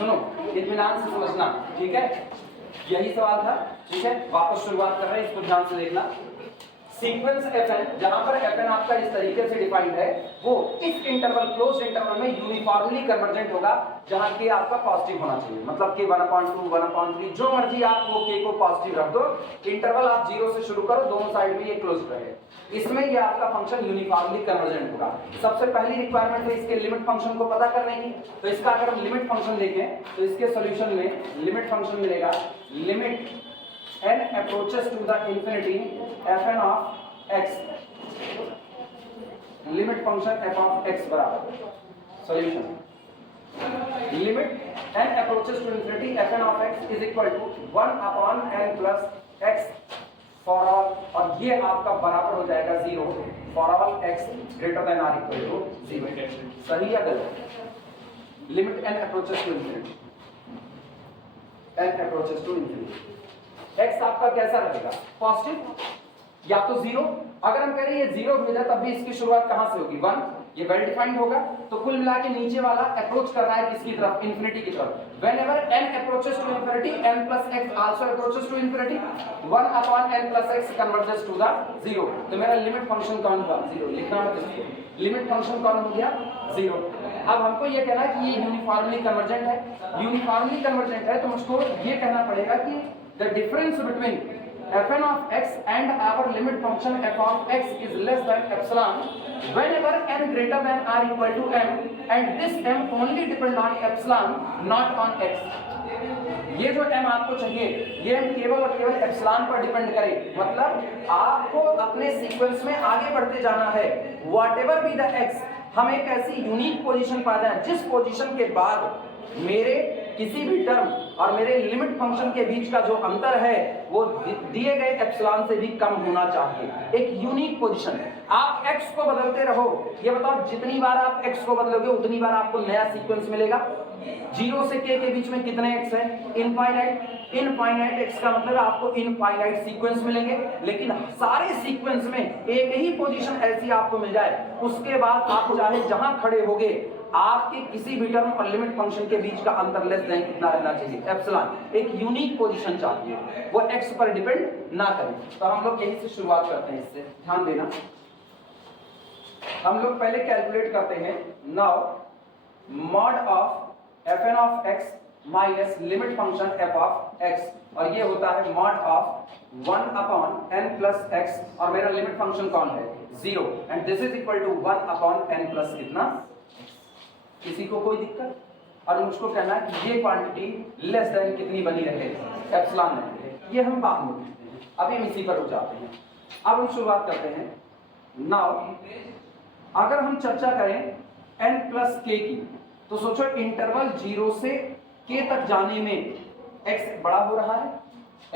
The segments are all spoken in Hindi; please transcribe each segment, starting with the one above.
सुनो इत्मीनान से समझना, ठीक है, यही सवाल था, ठीक है। वापस शुरुआत कर रहे हैं, इसको ध्यान से देखना। सीक्वेंस fn, जहां पर fn आपका इस तरीके से डिफाइंड है, वो इस इंटरवल क्लोज इंटरवल में यूनिफॉर्मली कन्वर्जेंट होगा, जहां k आपका पॉजिटिव होना चाहिए, मतलब k 1/2 1/3 जो मर्जी आप वो k को पॉजिटिव रख दो, इंटरवल आप 0 से शुरू करो, दोनों साइड में ये क्लोज रहे, इसमें ये आपका फंक्शन यूनिफॉर्मली कन्वर्जेंट होगा। सबसे पहली रिक्वायरमेंट है इसके लिमिट फंक्शन को पता करने की। तो इसका अगर हम लिमिट फंक्शन देखें तो इसके सॉल्यूशन में लिमिट फंक्शन मिलेगा, limit n approaches to the infinity fn of x, limit function f of x बराबर solution limit n approaches to infinity fn of x is equal to 1/n plus x for all, और ये आपका बराबर हो जाएगा 0 for all x greater than or equal to 0। सही या गलत? Limit n approaches to infinity, n approaches to infinity, x आपका कैसा रहेगा? पॉजिटिव या तो 0। अगर हम कह रहे हैं ये 0 मिला तब भी इसकी शुरुआत कहां से होगी? 1, ये वेल डिफाइंड होगा। तो कुल मिला के नीचे वाला अप्रोच कर रहा है किसकी तरफ? इन्फिनिटी की तरफ। Whenever n approaches to infinity, n plus x also approaches to infinity, 1/n plus x converges to the 0। तो मेरा लिमिट फंक्शन कौन हुआ? 0। लिखना मत इसको, लिमिट फंक्शन कौन हो गया? 0। अब हमको ये कहना है कि ये यूनिफॉर्मली कन्वर्जेंट है। यूनिफॉर्मली कन्वर्जेंट है तो मुझको ये कहना पड़ेगा कि the difference between fn of x and our limit function f of x is less than epsilon whenever n greater than or equal to m, and this m only depend on epsilon not on x। ये जो m आपको चाहिए ये m केवल और केवल एप्सिलॉन पर डिपेंड करे, मतलब आपको अपने सीक्वेंस में आगे बढ़ते जाना है। व्हाटएवर बी द x, हम एक ऐसी यूनिक पोजीशन पा जाए जिस पोजीशन के बाद मेरे किसी भी टर्म और मेरे लिमिट फंक्शन के बीच का जो अंतर है वो दिए गए एप्सिलॉन से भी कम होना चाहिए। एक यूनिक पोजीशन। आप x को बदलते रहो, ये बताओ जितनी बार आप x को बदलोगे उतनी बार आपको नया सीक्वेंस मिलेगा। 0 से k के बीच में कितने x है? इनफाइनाइट। इनफाइनाइट x का मतलब आपको इनफाइनाइट सीक्वेंस मिलेंगे, लेकिन सारे सीक्वेंस में एक ही पोजीशन ऐसी आपको मिल जाए, उसके बाद आप चाहे जहां खड़े होगे आपके किसी भी टर्म और लिमिट फंक्शन के बीच का अंतर लेस देन कितना रहना चाहिए? एप्सिलॉन। एक यूनिक पोजीशन चाहिए, वो x पर डिपेंड ना करे। तो हम लोग यहीं से शुरुआत करते हैं, इससे ध्यान देना। हम लोग पहले कैलकुलेट करते हैं now mod of fn of x minus limit function f of x, और ये होता है mod of 1/n plus x, और मेरा लिमिट फंक्शन कौन है? 0, and this is equal to 1/n plus कितना? किसी को कोई दिक्कत? और मुझको कहना है कि ये क्वांटिटी लेस देन कितनी बनी रहे? एप्सिलॉन में। ये हम बाद में देखते हैं, अभी हम इसी पर रुक जाते हैं। अब हम शुरुआत करते हैं। नाउ अगर हम चर्चा करें n प्लस k की, तो सोचो इंटरवल 0 से k तक जाने में x बड़ा हो रहा है,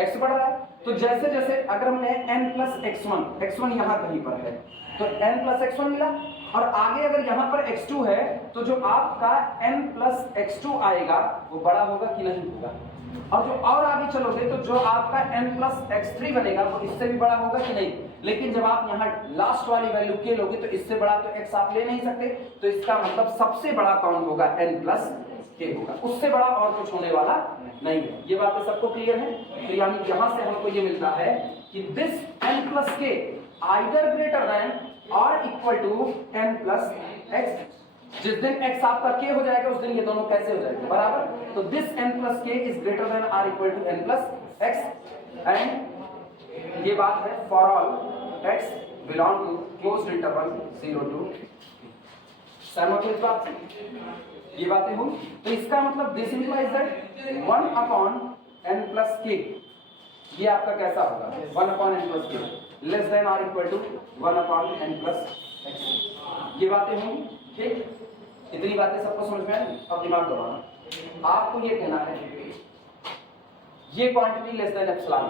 x बढ़ रहा है। तो जैसे जैसे अगर हमने n प्लस x1 यहाँ कहीं पर है तो n प्लस x1 मिला, और आगे अगर यहाँ पर x2 है तो जो आपका n प्लस x2 आएगा वो बड़ा होगा कि नहीं होगा? और जो और आगे चलोगे तो जो आपका n प्लस x3 बनेगा वो इससे भी बड़ा होगा कि नहीं? लेकिन जब आप यहाँ लास्ट वाली वैल्यू k लोगे तो इससे बड़ा तो x आप ले नहीं सकते, तो इसका मतलब सबसे बड़ा कौन होगा? n प्लस k होगा, उससे बड़ा और कुछ होने वाला नहीं है। ये बातें सबको क्लियर है? तो यानी यहाँ से हमको ये मिलता है कि this n plus k either greater than और equal to n plus x। जिस दिन x आपका k हो जाएगा उस दिन ये दोनों कैसे हो जाएंगे? बराबर। तो this n plus k is greater than और equal to n plus x, and ये बात है for all x belong to closed interval 0 to सहमत हो इस बात से? ये बातें हो, तो इसका मतलब this implies that 1/n plus k, ये आपका कैसा होगा? 1/n plus k less than और equal to 1/n plus x। ये बातें होंगी, ठीक? इतनी बातें सबको समझ में आई? अब दिमाग दबाना, आपको ये कहना है ये quantity less than epsilon,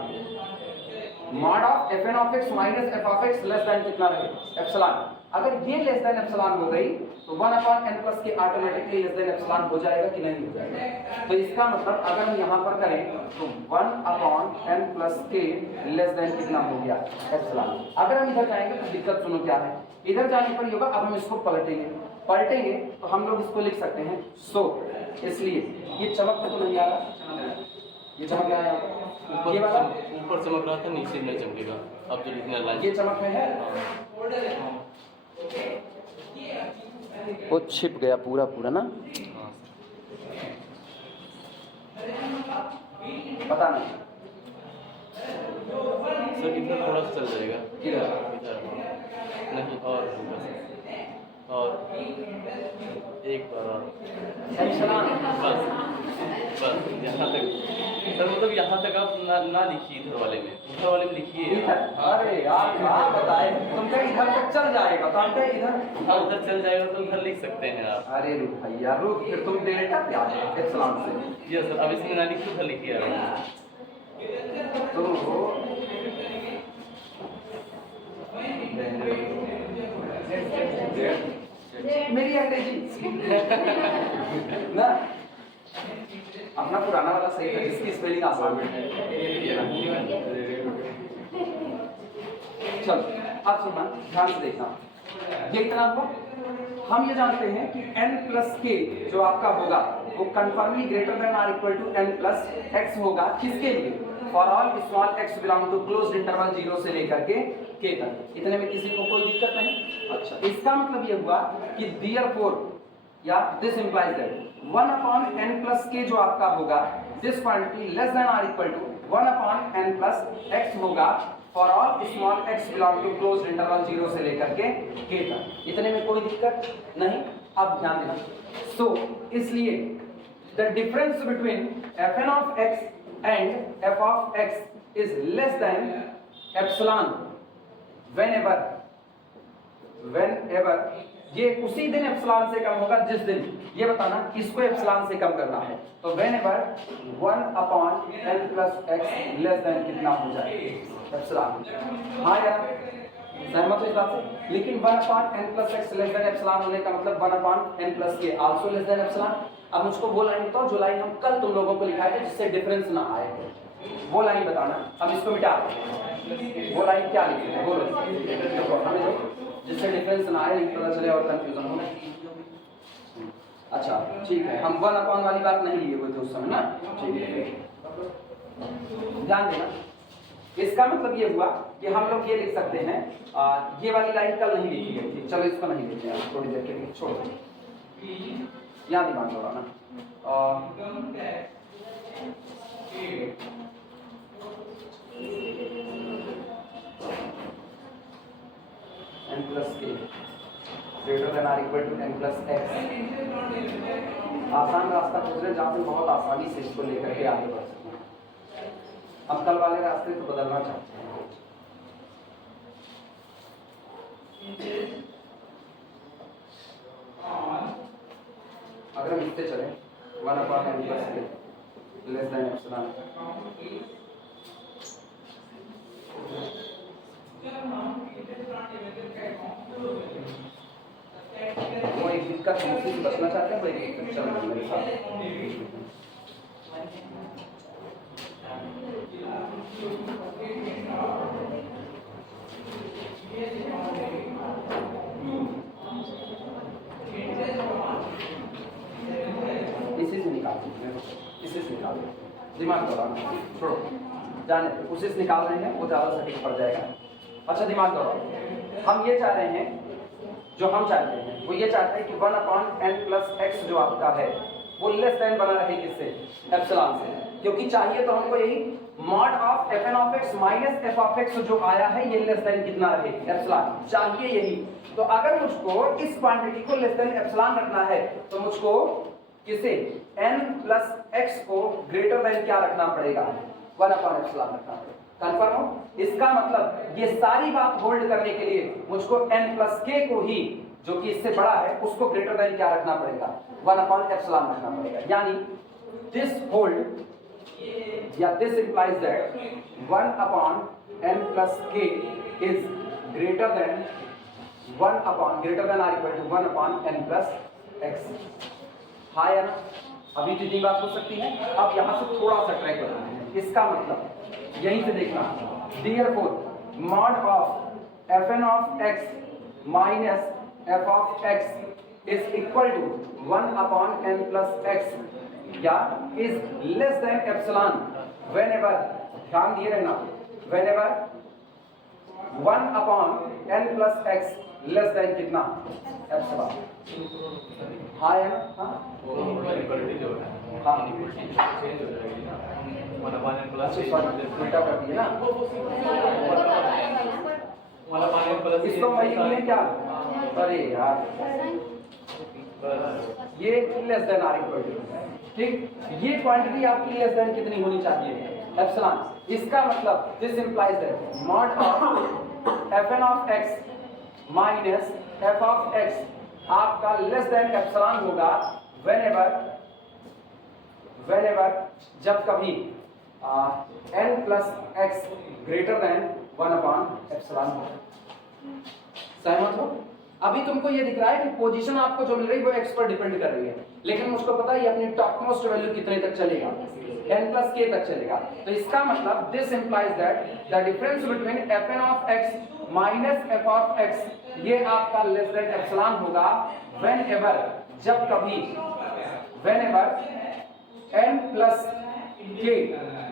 mod of fn of x minus f of x less than कितना रहे? एप्सिलॉन। अगर ये लेस देन एप्सिलॉन हो गई तो 1/n प्लस के ऑटोमेटिकली लेस देन एप्सिलॉन हो जाएगा कि नहीं हो जाएगा? तो इसका मतलब अगर हम यहाँ पर करें तो 1/n प्लस के लेस देन कितना हो गया? एप्सिलॉन। अगर हम इधर जाएंगे तो दिक्कत सुनो क्या है, इधर जाने पर ये होगा, अब हम इसको पलटेंगे तो हम लोग इसको लिख सकते हैं सो, इसलिए ये चमक तो नहीं आ रहा, ये चमक आया, ये वाला ऊपर चमक रहा था, नीचे नहीं चमकेगा। अब जो लिखने वाला ये चमक में है, वो छिप गया पूरा पूरा ना, पता नहीं सर इधर थोड़ा सा चल जाएगा, इधर इधर नहीं, और एक बार और, एप्सिलॉन बस बस यहाँ तक सर, मतलब यहाँ तक आप ना लिखिए, इधर वाले में लिखिए। इधर, अरे यार क्या बताए, तुम कहे इधर तक चल जाएगा तो हम कहे इधर, हाँ उधर चल जाएगा तो उधर लिख सकते हैं आप। अरे रुक भैया रुक, फिर तुम डेल्टा क्या है एप्सिलॉन से, जी सर, अब इसमें ना लिखिए, उधर लिखिए आप। तो मेरी अंग्रेजी ना, अपना पुराना वाला सही है, जिसकी स्पेलिंग आसान है। चलो अब सुनना ध्यान से देखना, ये इतना हुआ। हम ये जानते हैं कि n प्लस के जो आपका होगा वो confirmly greater than or equal to n plus x होगा, किसके लिए, for all small x belong to closed interval 0 से लेकर के k तक। इतने में किसी को कोई दिक्कत नहीं। अच्छा, इसका मतलब ये हुआ कि therefore या this implies that 1 upon n plus के जो आपका होगा this quantity less than or equal to 1 upon n plus x होगा for all small x belong to closed interval 0 से लेकर के k तक। इतने में कोई दिक्कत नहीं। अब ध्यान देना, सो इसलिए the difference between fn of x and f of x is less than epsilon whenever ये उसी दिन एप्सिलॉन से कम होगा जिस दिन, ये बताना किसको एप्सिलॉन से कम करना है, तो whenever 1 upon n plus x less than कितना हो जाए एप्सिलॉन। हाँ यार सहमत हो इस बात से, लेकिन 1 upon n plus x less than epsilon होने का मतलब 1 upon n plus k also less than epsilon. अब मुझको वो लाइन बताओ जो लाइन हम कल तुम लोगों को लिखाए थे जिससे डिफरेंस ना आए, वो लाइन बताना। अब इसको मिटा दो, वो लाइन क्या लिखी है बोलो, हमें जिससे डिफरेंस ना आए, नहीं पता चले और कंफ्यूजन हो। अच्छा ठीक है, हम 1 अपॉन वाली बात नहीं लिए हुए थे उस समय ना, ठीक है। ध्यान देना, इसका मतलब ये हुआ कि हम लोग ये लिख सकते हैं, ये वाली लाइन कल नहीं लिखी है, चलो इसको नहीं लिखते हैं थोड़ी देर के लिए, छोड़ो यहाँ दिमाग लगाना। n प्लस के greater than or equal to n plus x. आसान रास्ता खोज रहे जहाँ पे बहुत आसानी से इसको लेकर के आगे बढ़ सकते हैं। हम कल वाले रास्ते तो बदलना चाहते हैं। अगर हम इससे चले 1 अपॉन n प्लस के लेस देन एप्सिलॉन, वो एक दिक्कत समस्या से बचना चाहते हैं, वो एक दिक्कत चल रही है मेरे साथ। इसी से निकाल दीजिए, इसी से निकाल दीजिए, दिमाग दौड़ाना छोड़ो, जाने उसी से निकाल रहे हैं, वो ज़्यादा सटीक पड़ जाएगा। अच्छा दिमाग दौड़ाओ, हम ये चाह रहे हैं, जो हम चाहते हैं वो ये चाहते हैं कि 1 अपॉन n प्लस एक्स जो आपका है वो लेस देन बना रहे किससे, एप्सिलॉन से, क्योंकि चाहिए तो हमको यही mod of fn of x minus f of x जो आया है ये लेस देन कितना रहे, एप्सिलॉन, चाहिए यही। तो अगर मुझको इस क्वांटिटी को लेस देन एप्सिलॉन रखना है तो मुझको किसे n प्लस x को ग्रेटर देन क्या रखना पड़ेगा, 1 अपॉन एप्सिलॉन रखना पड़ेगा। कंफर्म हो? इसका मतलब ये सारी बात होल्ड करने के लिए मुझको n प्लस k को ही जो कि इससे बड़ा है उसको ग्रेटर देन क्या रखना पड़ेगा, 1 अपॉन एप्सिलॉन रखना पड़ेगा। यानी दिस होल्ड या this implies that 1 upon n plus k is greater than 1 upon greater than or equal to 1 upon n plus x। हाँ या ना? अभी जितनी बात हो सकती है। अब यहाँ से थोड़ा सा ट्रैक बनाना है, इसका मतलब यहीं से देखना, therefore mod of fn of x minus f of x is equal to 1 upon n plus x या is less than epsilon whenever, ध्यान दिए रहना, whenever 1 upon n plus x less than कितना एप्सिलॉन। हाँ या ना? हाँ उल्टा कर दिए ना, इसको वही क्या, अरे यार ये less than or equal to, ठीक, ये क्वांटिटी आपकी लेस देन कितनी होनी चाहिए एप्सिलॉन। इसका मतलब this implies that mod of fn of x minus f of x आपका लेस देन एप्सिलॉन होगा व्हेनेवर जब कभी n plus x greater than 1 upon epsilon हो। सहमत हो? अभी तुमको ये दिख रहा है कि पोजीशन आपको जो मिल रही है वो x पर डिपेंड कर रही है, लेकिन मुझको पता है ये अपनी टॉप मोस्ट वैल्यू कितने तक चलेगा, n प्लस k तक चलेगा। तो इसका मतलब this implies that the difference between fn of x minus f of x ये आपका लेस देन एप्सिलॉन होगा व्हेनेवर जब कभी whenever n plus k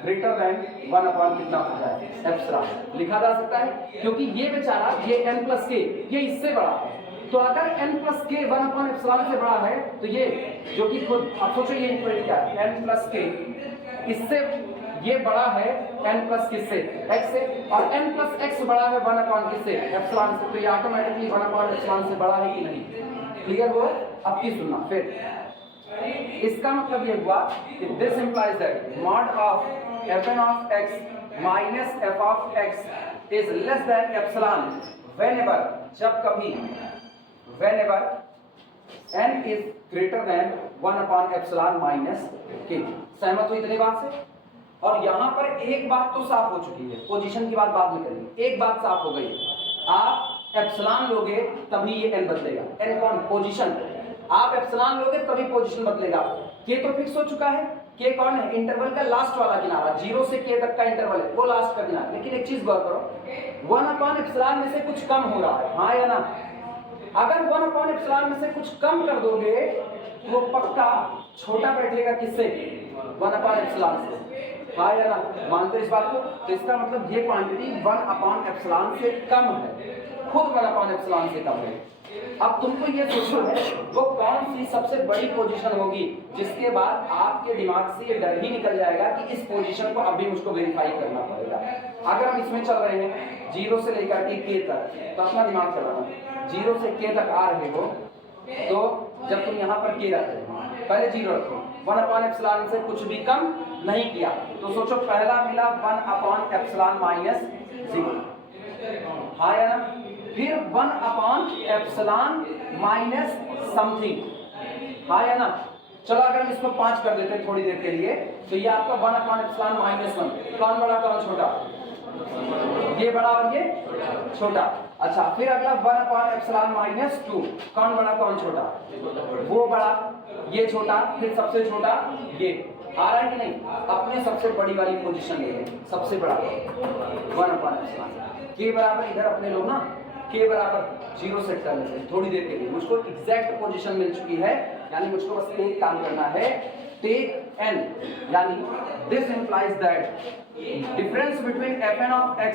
greater than 1 upon कितना हो जाए एप्सिलॉन। लिखा जा सकता है क्योंकि ये बेचारा ये n प्लस k ये इससे बड़ा है, तो अगर n plus k 1 upon epsilon से बड़ा है तो ये जो कि खुद आप सोचो ये इक्वल क्या है, n प्लस k इससे ये बड़ा है n प्लस किससे x से, और n प्लस x बड़ा है 1 अपॉन किससे एप्सिलॉन से, तो ये ऑटोमेटिकली 1 अपॉन एप्सिलॉन से बड़ा है कि नहीं। क्लियर हुआ? अब की सुनना फिर, इसका मतलब ये हुआ कि this implies that mod of fn of x minus f of x is less than epsilon whenever जब कभी whenever n is greater than 1 upon epsilon minus k। सहमत हो इतनी बात से? और यहां पर एक बात तो साफ हो चुकी है, पोजीशन की बात बाद में करेंगे, एक बात साफ हो गई, आप एप्सिलॉन लोगे तभी ये n बदलेगा, n कौन पोजीशन, आप एप्सिलॉन लोगे तभी पोजीशन बदलेगा। k तो फिक्स हो चुका है, k कौन है, इंटरवल का लास्ट वाला किनारा, 0 से k तक का इंटरवल है वो लास्ट का किनारा। लेकिन एक चीज गौर करो, 1 अपॉन एप्सिलॉन में से कुछ कम हो रहा है, हाँ या ना? अगर 1 अपॉन एप्सिलॉन में से कुछ कम कर दोगे तो पक्का छोटा बैठेगा किससे, 1 अपॉन एप्सिलॉन से, हाँ या ना? मानते इस बात को? तो इसका मतलब ये क्वांटिटी 1 अपॉन एप्सिलॉन से कम है, खुद 1 अपॉन एप्सिलॉन से कम है। अब तुमको ये सोचना है वो कौन सी सबसे बड़ी पोजीशन होगी जिसके बाद आपके दिमाग से ये डर ही निकल जाएगा कि इस पोजीशन को अभी मुझको वेरीफाई करना पड़ेगा। अगर हम इसमें चल रहे हैं 0 से लेकर के k तक, तो अपना दिमाग चलाना, 0 से k तक आ रहे हो तो जब तुम यहाँ पर k रखते हो पहले 0 रखो, 1 अपॉन एप्सिलॉन से कुछ भी कम नहीं किया, तो सोचो पहला मिला 1 अपॉन एप्सिलॉन माइनस 0, हाँ या ना? फिर 1 अपॉन एप्सिलॉन माइनस समथिंग, हाँ या ना? चलो अगर हम इसको 5 कर देते हैं थोड़ी देर के लिए, तो ये आपका 1 अपॉन एप्सिलॉन माइनस 1, कौन बड़ा कौन छोटा, ये बड़ा और ये छोटा। अच्छा फिर अगला 1 अपॉन एप्सिलॉन माइनस 2, कौन बड़ा कौन छोटा, वो बड़ा ये छोटा, फिर सबसे छोटा ये। आ रहा है कि नहीं? अपने सबसे बड़ी वाली पोजीशन ले लें, सबसे बड़ा 1 अपॉन एप्सिलॉन, के बराबर इधर अपने लोग ना k बराबर 0 सेट कर लेते हैं थोड़ी देर के लिए, मुझको एग्जैक्ट पोजीशन मिल चुकी है, यानी मुझको बस एक काम करना है, टेक n, यानी this implies that difference between fn of x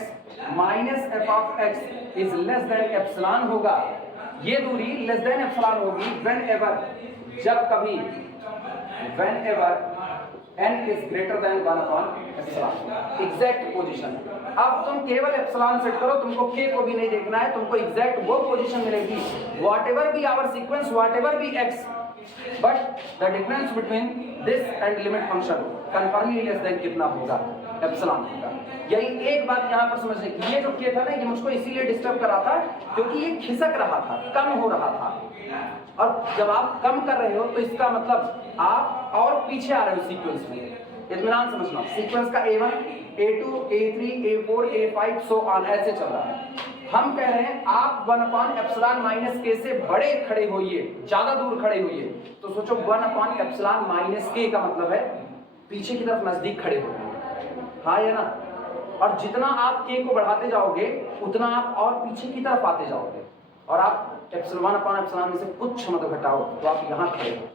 minus f of x is less than epsilon होगा, ये दूरी लेस देन एप्सिलॉन होगी व्हेनेवर जब कभी whenever n is greater than 1 upon epsilon, exact position. अब तुम केवल एप्सिलॉन सेट करो, तुमको k को भी नहीं देखना है, तुमको एग्जैक्ट वो पोजीशन मिलेगी whatever be our sequence, whatever be x, but the difference between this and limit function confirmly less than कितना होगा, एप्सिलॉन होगा। यही एक बात यहाँ पर समझने की, ये जो k था ना ये मुझको इसीलिए डिस्टर्ब कर रहा था क्योंकि ये खिसक रहा था, कम हो रहा था, और जब आप कम कर रहे हो तो इसका मतलब आप और पीछे आ रहे हो सीक्वेंस में। इत्मीनान समझना, सीक्वेंस का A1, A2, A3, A4, A5 so on ऐसे चल रहा है। हम कह रहे हैं आप 1 अपॉन एप्सिलॉन माइनस k से बड़े खड़े होइए, ज्यादा दूर खड़े होइए, तो सोचो 1 अपॉन एप्सिलॉन माइनस k का मतलब है पीछे की तरफ नजदीक खड़े हो, हाँ या ना? और जितना आप k को बढ़ाते जाओगे उतना आप और पीछे की तरफ आते जाओगे, और आप एप्सिलॉन अपान एप्सिलॉन में से कुछ मत घटाओ तो आप यहाँ खड़े हो,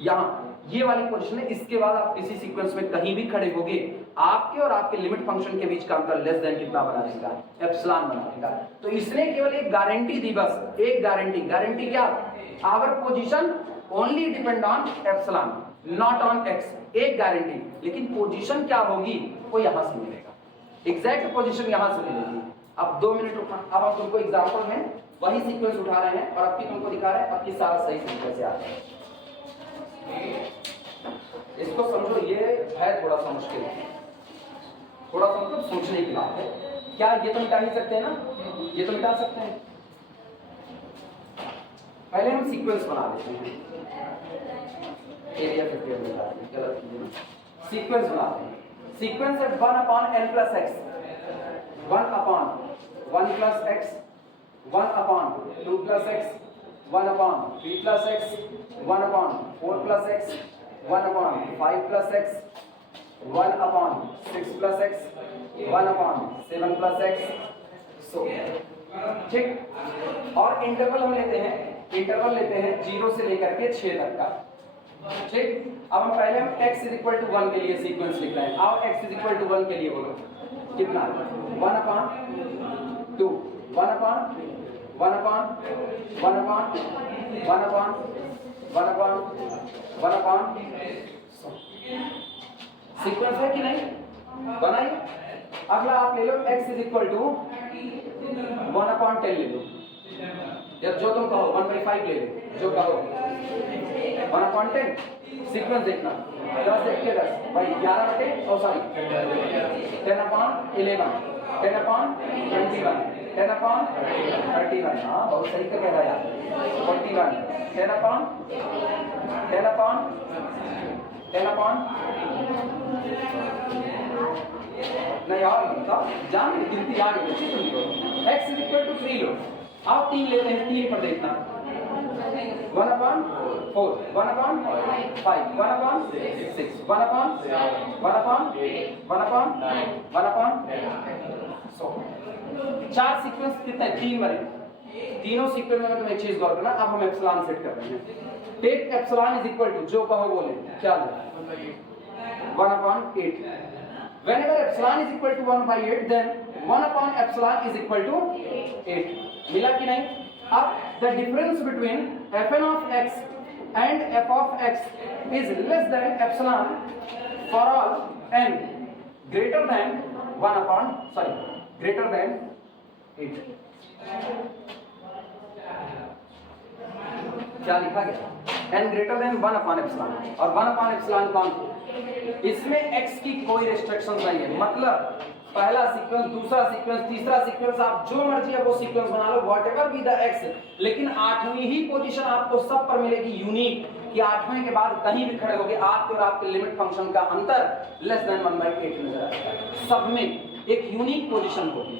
यहाँ ये वाली पोजीशन है। इसके बाद आप किसी सीक्वेंस में कहीं भी खड़े होगे, आपके और आपके लिमिट फंक्शन के बीच का अंतर लेस देन कितना बना देगा, एप्सिलॉन बना देगा। तो इसने केवल एक गारंटी दी, बस एक गारंटी क्या, our position only depend on epsilon not on x, एक गारंटी। लेकिन पोजीशन क्या होगी वो यहां से मिलेगा, एग्जैक्ट पोजीशन यहां से मिलेगी। अब 2 मिनट रुकना, अब हम तुमको एग्जांपल में वही सीक्वेंस उठा रहे हैं और अब की तुमको दिखा रहे हैं अब की सारा सही सीक्वेंस से आ रहा है। इसको समझो, ये है थोड़ा सा मुश्किल, थोड़ा सा मतलब सोचने की बात है। क्या ये तो मिटा ही सकते हैं ना, ये तो मिटा सकते हैं। पहले हम सीक्वेंस बना लेते हैं, एरिया 50 में गलत सीक्वेंस बनाते हैं। सीक्वेंस है 1 upon n plus x, 1 upon 1 plus x, 1 upon 2 plus x, 1 upon 3 plus x, 1 upon 4 plus x, 1 upon 5 plus x, 1 upon 6 plus x, 1 upon 7 plus x. So ठीक, और इंटरवल हम लेते हैं, इंटरवल लेते हैं 0 से लेकर के 6 तक का। ठीक, अब हम पहले हम x इज इक्वल टू 1 के लिए सीक्वेंस लिख रहे हैं। आओ x इज इक्वल टू 1 के लिए बोलो कितना, 1 upon 2, 1 upon 1 upon 1 upon 1 upon 1 upon 1 upon. Sequence है कि नहीं, बनाइए। अगला आप ले लो x is equal to 1 upon 10 ले लो, या जो तुम कहो 1/5 ले लो, जो कहो 1 अपॉन 10। सीक्वेंस देखना 10 एक के 10 भाई 11 बटे ओ सॉरी 10 अपॉन 11, 10 अपॉन 21, 10 अपॉन 31, हाँ बहुत सही का कह रहा है यार, 41, 10 अपॉन 10 अपॉन 10 अपॉन नहीं और बताओ, जान गिनती आ गई x इज इक्वल टू 3 लो। आप 3 लेते हैं, 3 पर देखना 1 upon 4, 1 upon 5, 1 upon 6, 1 upon 1 upon 1 upon 1 upon. So 4 sequence कितने, 3 बने। तीनों सीक्वेंस में तुम्हें एक चीज गौर करना। अब हम एप्सिलॉन सेट कर रहे हैं। Take epsilon is equal to, जो कहो बोले, क्या ले 1 upon 8। whenever epsilon is equal to 1/8 then 1 upon epsilon is equal to 8। मिला कि नहीं? अब the difference between fn of x and f of x is less than epsilon for all n greater than 8। क्या लिखा गया? n greater than 1 upon epsilon, और 1 अपॉन एप्सिलॉन कौन? इसमें x की कोई रिस्ट्रिक्शन नहीं है। मतलब पहला सीक्वेंस, दूसरा सीक्वेंस, तीसरा सीक्वेंस, आप जो मर्जी है वो सीक्वेंस बना लो, व्हाटएवर बी द x। लेकिन 8वीं ही पोजीशन आपको सब पर मिलेगी यूनिक, कि 8वें के बाद कहीं भी खड़े होगे आपके और आपके लिमिट फंक्शन का अंतर लेस देन 1/8 नजर आएगा। सब में एक यूनिक पोजीशन होगी।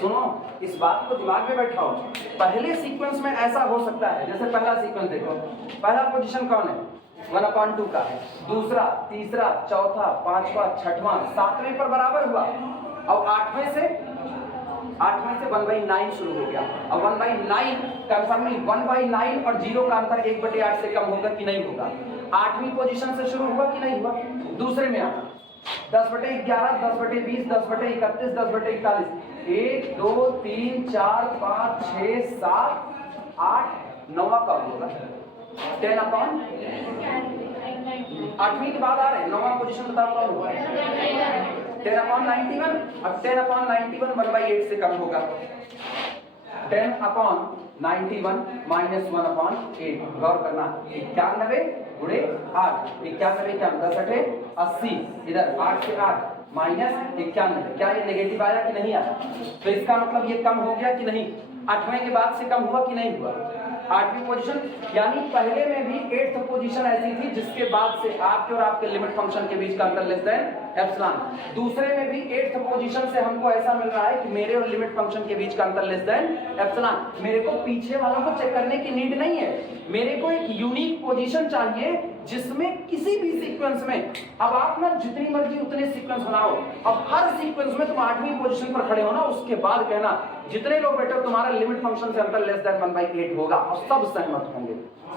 सुनो, इस बात को दिमाग में बैठाओ। पहले सीक्वेंस में ऐसा हो सकता है, जैसे पहला सीक्वेंस देखो, पहला पोजीशन कौन है? 1/2 का है, दूसरा, तीसरा, चौथा, पांचवा, छठवां, 7वें पर बराबर हुआ। अब 8वें से 1/9 शुरू हो गया। अब 1/9 कंफर्मली 1/9 और 0 का अंतर 1/8 से कम होगा कि नहीं होगा? 8वीं पोजीशन से शुरू हुआ कि नहीं हुआ? दूसरे में आना 10/11, 10/20, 10/31, 10/41, 1 2 3 4 5 6 7 8 9 कब होगा? 10 अपॉन 8वीं के बाद आ रहे हैं, 9वां पोजीशन बताओ कौन होगा? 10 अपॉन 91। अब 10 अपॉन 91 1/8 से कम होगा। 10 अपॉन 91 माइनस 1 अपॉन 8। गौर करना, 91 गुणे 8, 91 क्या 10 अठे 80, इधर 8 से 8 माइनस 91। क्या ये नेगेटिव आया कि नहीं आया? तो इसका मतलब ये कम हो गया कि नहीं? 8वें के बाद से कम हुआ कि नहीं हुआ? 8वीं पोजीशन, यानी पहले में भी 8th पोजीशन ऐसी थी जिसके बाद से आपके और आपके लिमिट फंक्शन के बीच का अंतर लेस देन एप्सिलॉन। दूसरे में भी 8th पोजीशन से हमको ऐसा मिल रहा है कि मेरे और लिमिट फंक्शन के बीच का अंतर लेस देन एप्सिलॉन। मेरे को पीछे वालों को चेक करने की नीड नहीं है, मेरे को एक यूनिक पोजीशन चाहिए जिसमें किसी भी सीक्वेंस में, अब आप ना जितनी मर्जी उतने सीक्वेंस बनाओ, अब हर सीक्वेंस में तुम 8वीं पोजीशन पर खड़े हो ना, उसके बाद कहना जितने लोग बैठे हो तुम्हारा लिमिट फंक्शन से अंतर लेस देन 1/8 होगा और सब सहमत होंगे।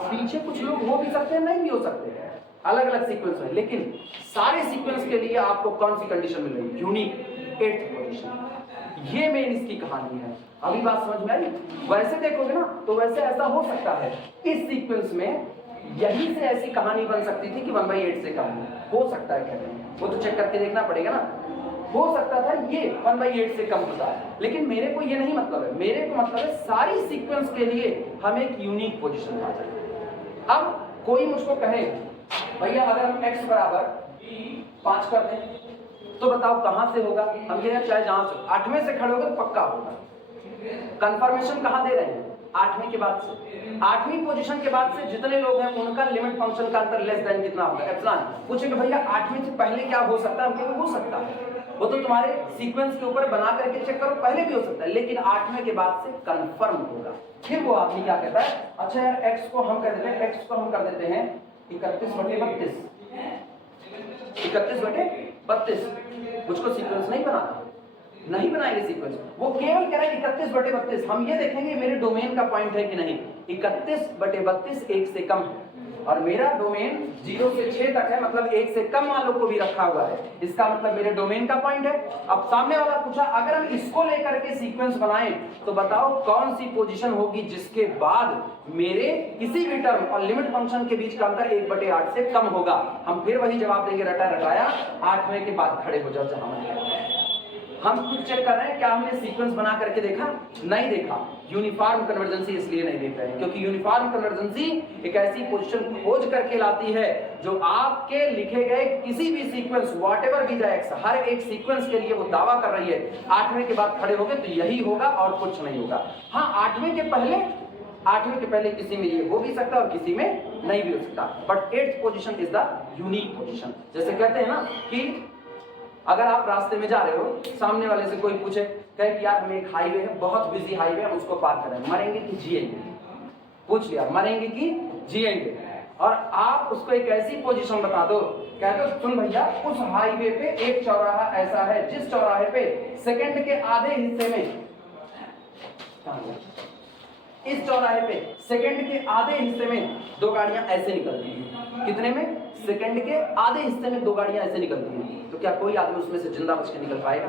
पीछे कुछ लोग हो भी सकते हैं, नहीं भी हो सकते, अलग अलग सीक्वेंस में, लेकिन सारे सीक्वेंस के लिए आपको कौन सी कंडीशन मिल रही है? Unique 8th position. ये मेन इसकी कहानी है। अभी बात समझ में आई? वैसे देखोगे ना तो वैसे ऐसा हो सकता है इस सीक्वेंस में यही से ऐसी कहानी बन सकती थी कि 1/8 से कम हो सकता है, कहते हैं वो तो चेक करके देखना पड़ेगा ना। हो सकता था ये 1/8 से कम होता है, लेकिन मेरे को ये नहीं मतलब है, मेरे को मतलब है सारी सीक्वेंस के लिए हम एक यूनिक पोजीशन पा जाए। अब कोई मुझको कहे भैया अगर हम x बराबर 5 कर दें तो बताओ कहां से होगा? हम कह रहे हैं चाहे जहां से 8वें से खड़े होगा तो पक्का होगा। कंफर्मेशन कहां दे रहे हैं? 8वें के बाद से, 8वीं पोजीशन के बाद से जितने लोग हैं उनका लिमिट फंक्शन का अंतर लेस देन कितना होगा? एप्सिलॉन। पूछेंगे भैया 8वीं से पहले क्या हो सकता है? हम कहेंगे हो सकता है, वो तो तुम्हारे सीक्वेंस के ऊपर बना करके चेक करो, पहले भी हो सकता है, लेकिन 8वें के बाद से कंफर्म होगा। फिर वो आदमी क्या कहता है, अच्छा यार x को हम कर देते हैं 31/32, 31/32, मुझको सीक्वेंस नहीं बनाना, नहीं बनाएंगे सीक्वेंस, वो केवल कह रहा है 31/32। हम ये देखेंगे मेरे डोमेन का पॉइंट है कि नहीं। 31/32 1 से कम है और मेरा डोमेन 0 से 6 तक है, मतलब 1 से कम वालों को भी रखा हुआ है, इसका मतलब मेरे डोमेन का पॉइंट है। अब सामने वाला पूछा अगर हम इसको लेकर के सीक्वेंस बनाएं तो बताओ कौन सी पोजीशन होगी जिसके बाद मेरे किसी भी टर्म और लिमिट फंक्शन के बीच का अंतर 1/8 से कम होगा? हम फिर वही जवाब देंगे, रटा रटाया 8वें के बाद खड़े हो जाओ जहां मैंने। हम खुद चेक कर रहे हैं क्या हमने सीक्वेंस बना करके देखा? नहीं देखा। यूनिफॉर्म कन्वर्जेंसी इसलिए नहीं देख रहे हैं क्योंकि यूनिफॉर्म कन्वर्जेंसी एक ऐसी पोजीशन खोज करके लाती है जो आपके लिखे गए किसी भी sequence whatever be the x, हर एक सीक्वेंस के लिए वो दावा कर रही है 8वें के बाद खड़े होगे तो यही होगा और कुछ नहीं होगा। हाँ 8वें के पहले किसी में ये हो भी सकता है और किसी में नहीं भी हो सकता, but 8th position is the unique position. जैसे कहते हैं ना कि अगर आप रास्ते में जा रहे हो, सामने वाले से कोई पूछे कहे कि यार हमें एक हाईवे है, बहुत बिजी हाईवे है, उसको पार करें, मरेंगे कि जिएंगे? पूछ लिया मरेंगे कि जिएंगे, और आप उसको एक ऐसी पोजीशन बता दो, कहते हो सुन भैया उस हाईवे पे एक चौराहा ऐसा है जिस चौराहे पे सेकंड के आधे हिस्से में, इस चौराहे पे सेकंड के आधे हिस्से में 2 गाड़ियां ऐसे निकलती हैं। कितने में? सेकंड के आधे हिस्से में 2 गाड़ियां ऐसे निकलती हैं। तो क्या कोई आदमी उसमें से जिंदा बच के निकल पाएगा?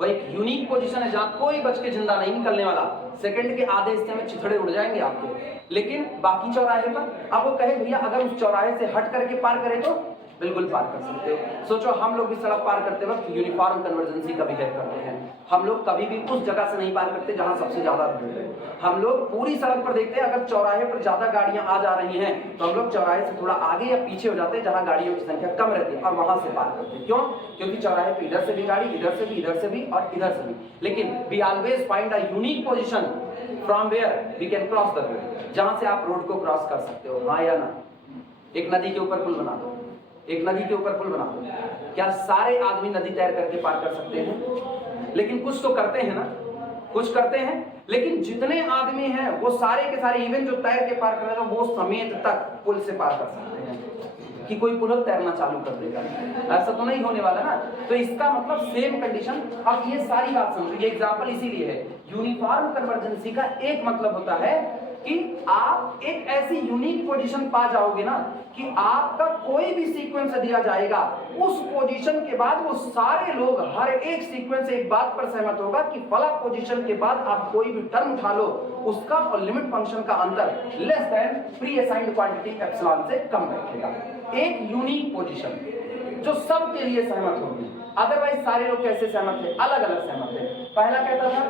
वो एक यूनिक पोजीशन है जहां कोई बच के जिंदा नहीं निकलने वाला। सेकंड के आधे हिस्से में चिथड़े उड़ जाएंगे आपके, लेकिन बाकी चौराहे पर अब वो कहे भैया अगर उस चौराहे से हट करके पार करे तो बिल्कुल पार कर सकते हो। सोचो हम लोग भी सड़क पार करते वक्त यूनिफॉर्म कन्वर्जेंसी का बिहेव करते हैं। हम लोग कभी भी उस जगह से नहीं पार करते जहां सबसे ज्यादा भीड़ है। हम लोग पूरी सड़क पर देखते हैं, अगर चौराहे पर ज्यादा गाड़ियां आ जा रही हैं तो हम लोग चौराहे से थोड़ा आगे या पीछे हो जाते हैं जहां गाड़ियों की संख्या कम रहती है और वहां से पार करते हैं। क्यों? क्योंकि चौराहे पे इधर से भी गाड़ी, इधर से भी और इधर से भी, लेकिन we always find a unique position from where we can cross the road, जहां से आप रोड को क्रॉस कर सकते हो। हाँ या ना? एक नदी के ऊपर पुल बना दो, एक नदी के ऊपर पुल बना दो, क्या सारे आदमी नदी तैर करके पार कर सकते हैं? लेकिन कुछ तो करते हैं ना, कुछ करते हैं, लेकिन जितने आदमी हैं वो सारे के सारे, इवन जो तैर के पार कर रहे हैं वो समेत तक पुल से पार कर सकते हैं कि कोई पुल तैरना चालू कर देगा? ऐसा तो नहीं होने वाला ना। तो इसका मतलब सेम कंडीशन। अब ये सारी बात समझो, ये एग्जांपल इसीलिए है। यूनिफॉर्म कन्वर्जेंसी का एक मतलब होता है कि आप एक ऐसी यूनिक पोजीशन पा जाओगे ना कि आपका कोई भी सीक्वेंस दिया जाएगा, उस पोजीशन के बाद वो सारे लोग, हर एक सीक्वेंस एक बात पर सहमत होगा कि फला पोजीशन के बाद आप कोई भी टर्म उठा लो, उसका और लिमिट फंक्शन का अंतर less than pre assigned quantity epsilon से कम रखेगा। एक यूनिक पोजीशन जो सबके लिए सहमत होगी। अदरवाइज सारे लोग कैसे सहमत थे? अलग अलग सहमत थे। पहला कहता था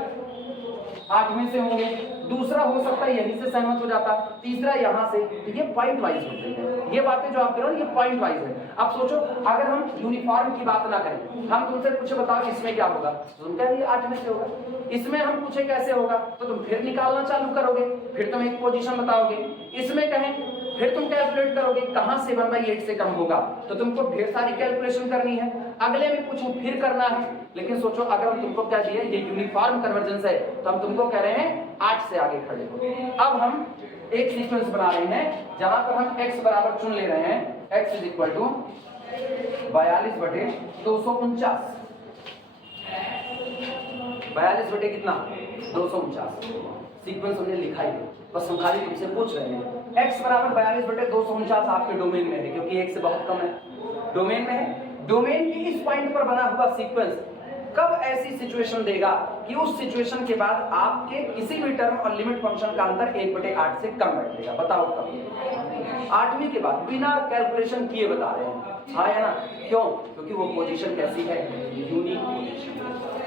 8वें से होंगे, दूसरा हो सकता है यहीं से सहमत हो जाता, तीसरा यहां से। तो ये पॉइंट वाइज होते हैं, ये बातें जो आप करो ये पॉइंट वाइज है। अब सोचो अगर हम यूनिफॉर्म की बात ना करें, हम तुमसे पूछे बताओ इसमें क्या होगा, तो तुम कह रही 8वें से होगा। इसमें हम पूछे कैसे होगा, तो तुम फिर निकालना चालू करोगे, फिर तुम एक पोजीशन बताओगे। इसमें कहें फिर तुम कैलकुलेट करोगे कहां से 1/8 से कम होगा, तो तुमको ढेर सारी कैलकुलेशन करनी है। अगले में पूछूं फिर करना है। लेकिन सोचो अगर हम तुमको क्या दिए, ये यूनिफॉर्म कन्वर्जेंस है, तो हम तुमको कह रहे हैं 8 से आगे खड़े हो। अब हम एक सीक्वेंस बना रहे हैं जहां पर हम x बराबर चुन ले रहे हैं x इज इक्वल टू 42/249। 42 बटे कितना 249। सीक्वेंस हमने लिखा ही है, बस हम खाली तुमसे पूछ रहे हैं। x बराबर 42/249 आपके डोमेन में है, क्योंकि 1 से बहुत कम है, डोमेन में है। डोमेन के इस पॉइंट पर बना हुआ सीक्वेंस कब ऐसी सिचुएशन देगा कि उस सिचुएशन के बाद आपके किसी भी टर्म और लिमिट फंक्शन का अंतर 1/8 से कम बैठेगा? बताओ कब? 8वीं के बाद, बिना कैलकुलेशन किए बता रहे हैं, हाँ या ना? क्यों? क्योंकि वो पोजीशन कैसी है? Unique position.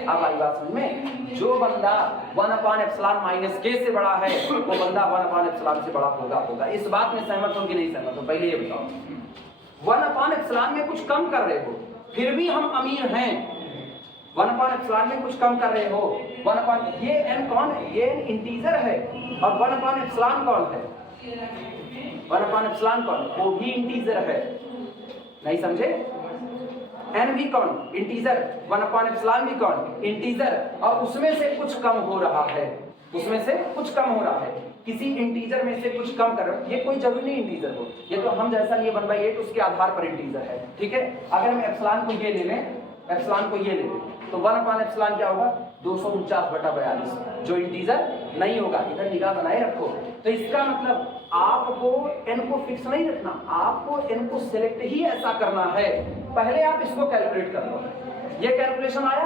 अब आई बात समझ में? जो बंदा 1/ε - k से बड़ा है, वो बंदा 1/ε से बड़ा होगा। इस बात में सहमत हो कि नहीं सहमत हो? पहले ये बताओ। 1/ε में कुछ कम कर रहे हो, फिर भी हम अमीर हैं। 1/ε में कुछ कम कर रहे हो, 1/, ये n कौन है? ये n इंटीजर है, और 1/ε कौन है? 1/ε कौन? वो भी इंटीजर है, नहीं समझे? n भी कौन? इंटीजर। 1/ε भी कौन? इंटीजर। और उसमें से कुछ कम हो रहा है, उसमें से कुछ कम हो रहा है, किसी इंटीजर में से कुछ कम कर रहे हो। ये कोई जरूरी नहीं इंटीजर हो, ये तो हम जैसा लिए 1/8 उसके आधार पर इंटीजर है, ठीक है? अगर हम एप्सिलॉन को ये ले लें, एप्सिलॉन को ये ले लें, तो 1/ε क्या होगा? 249/42, जो इंटीजर नहीं होगा। इधर निगाह बनाए रखो। तो इसका मतलब आपको n को फिक्स नहीं रखना, आपको n को सिलेक्ट ही ऐसा करना है। पहले आप इसको कैलकुलेट कर लो। ये कैलकुलेशन आया,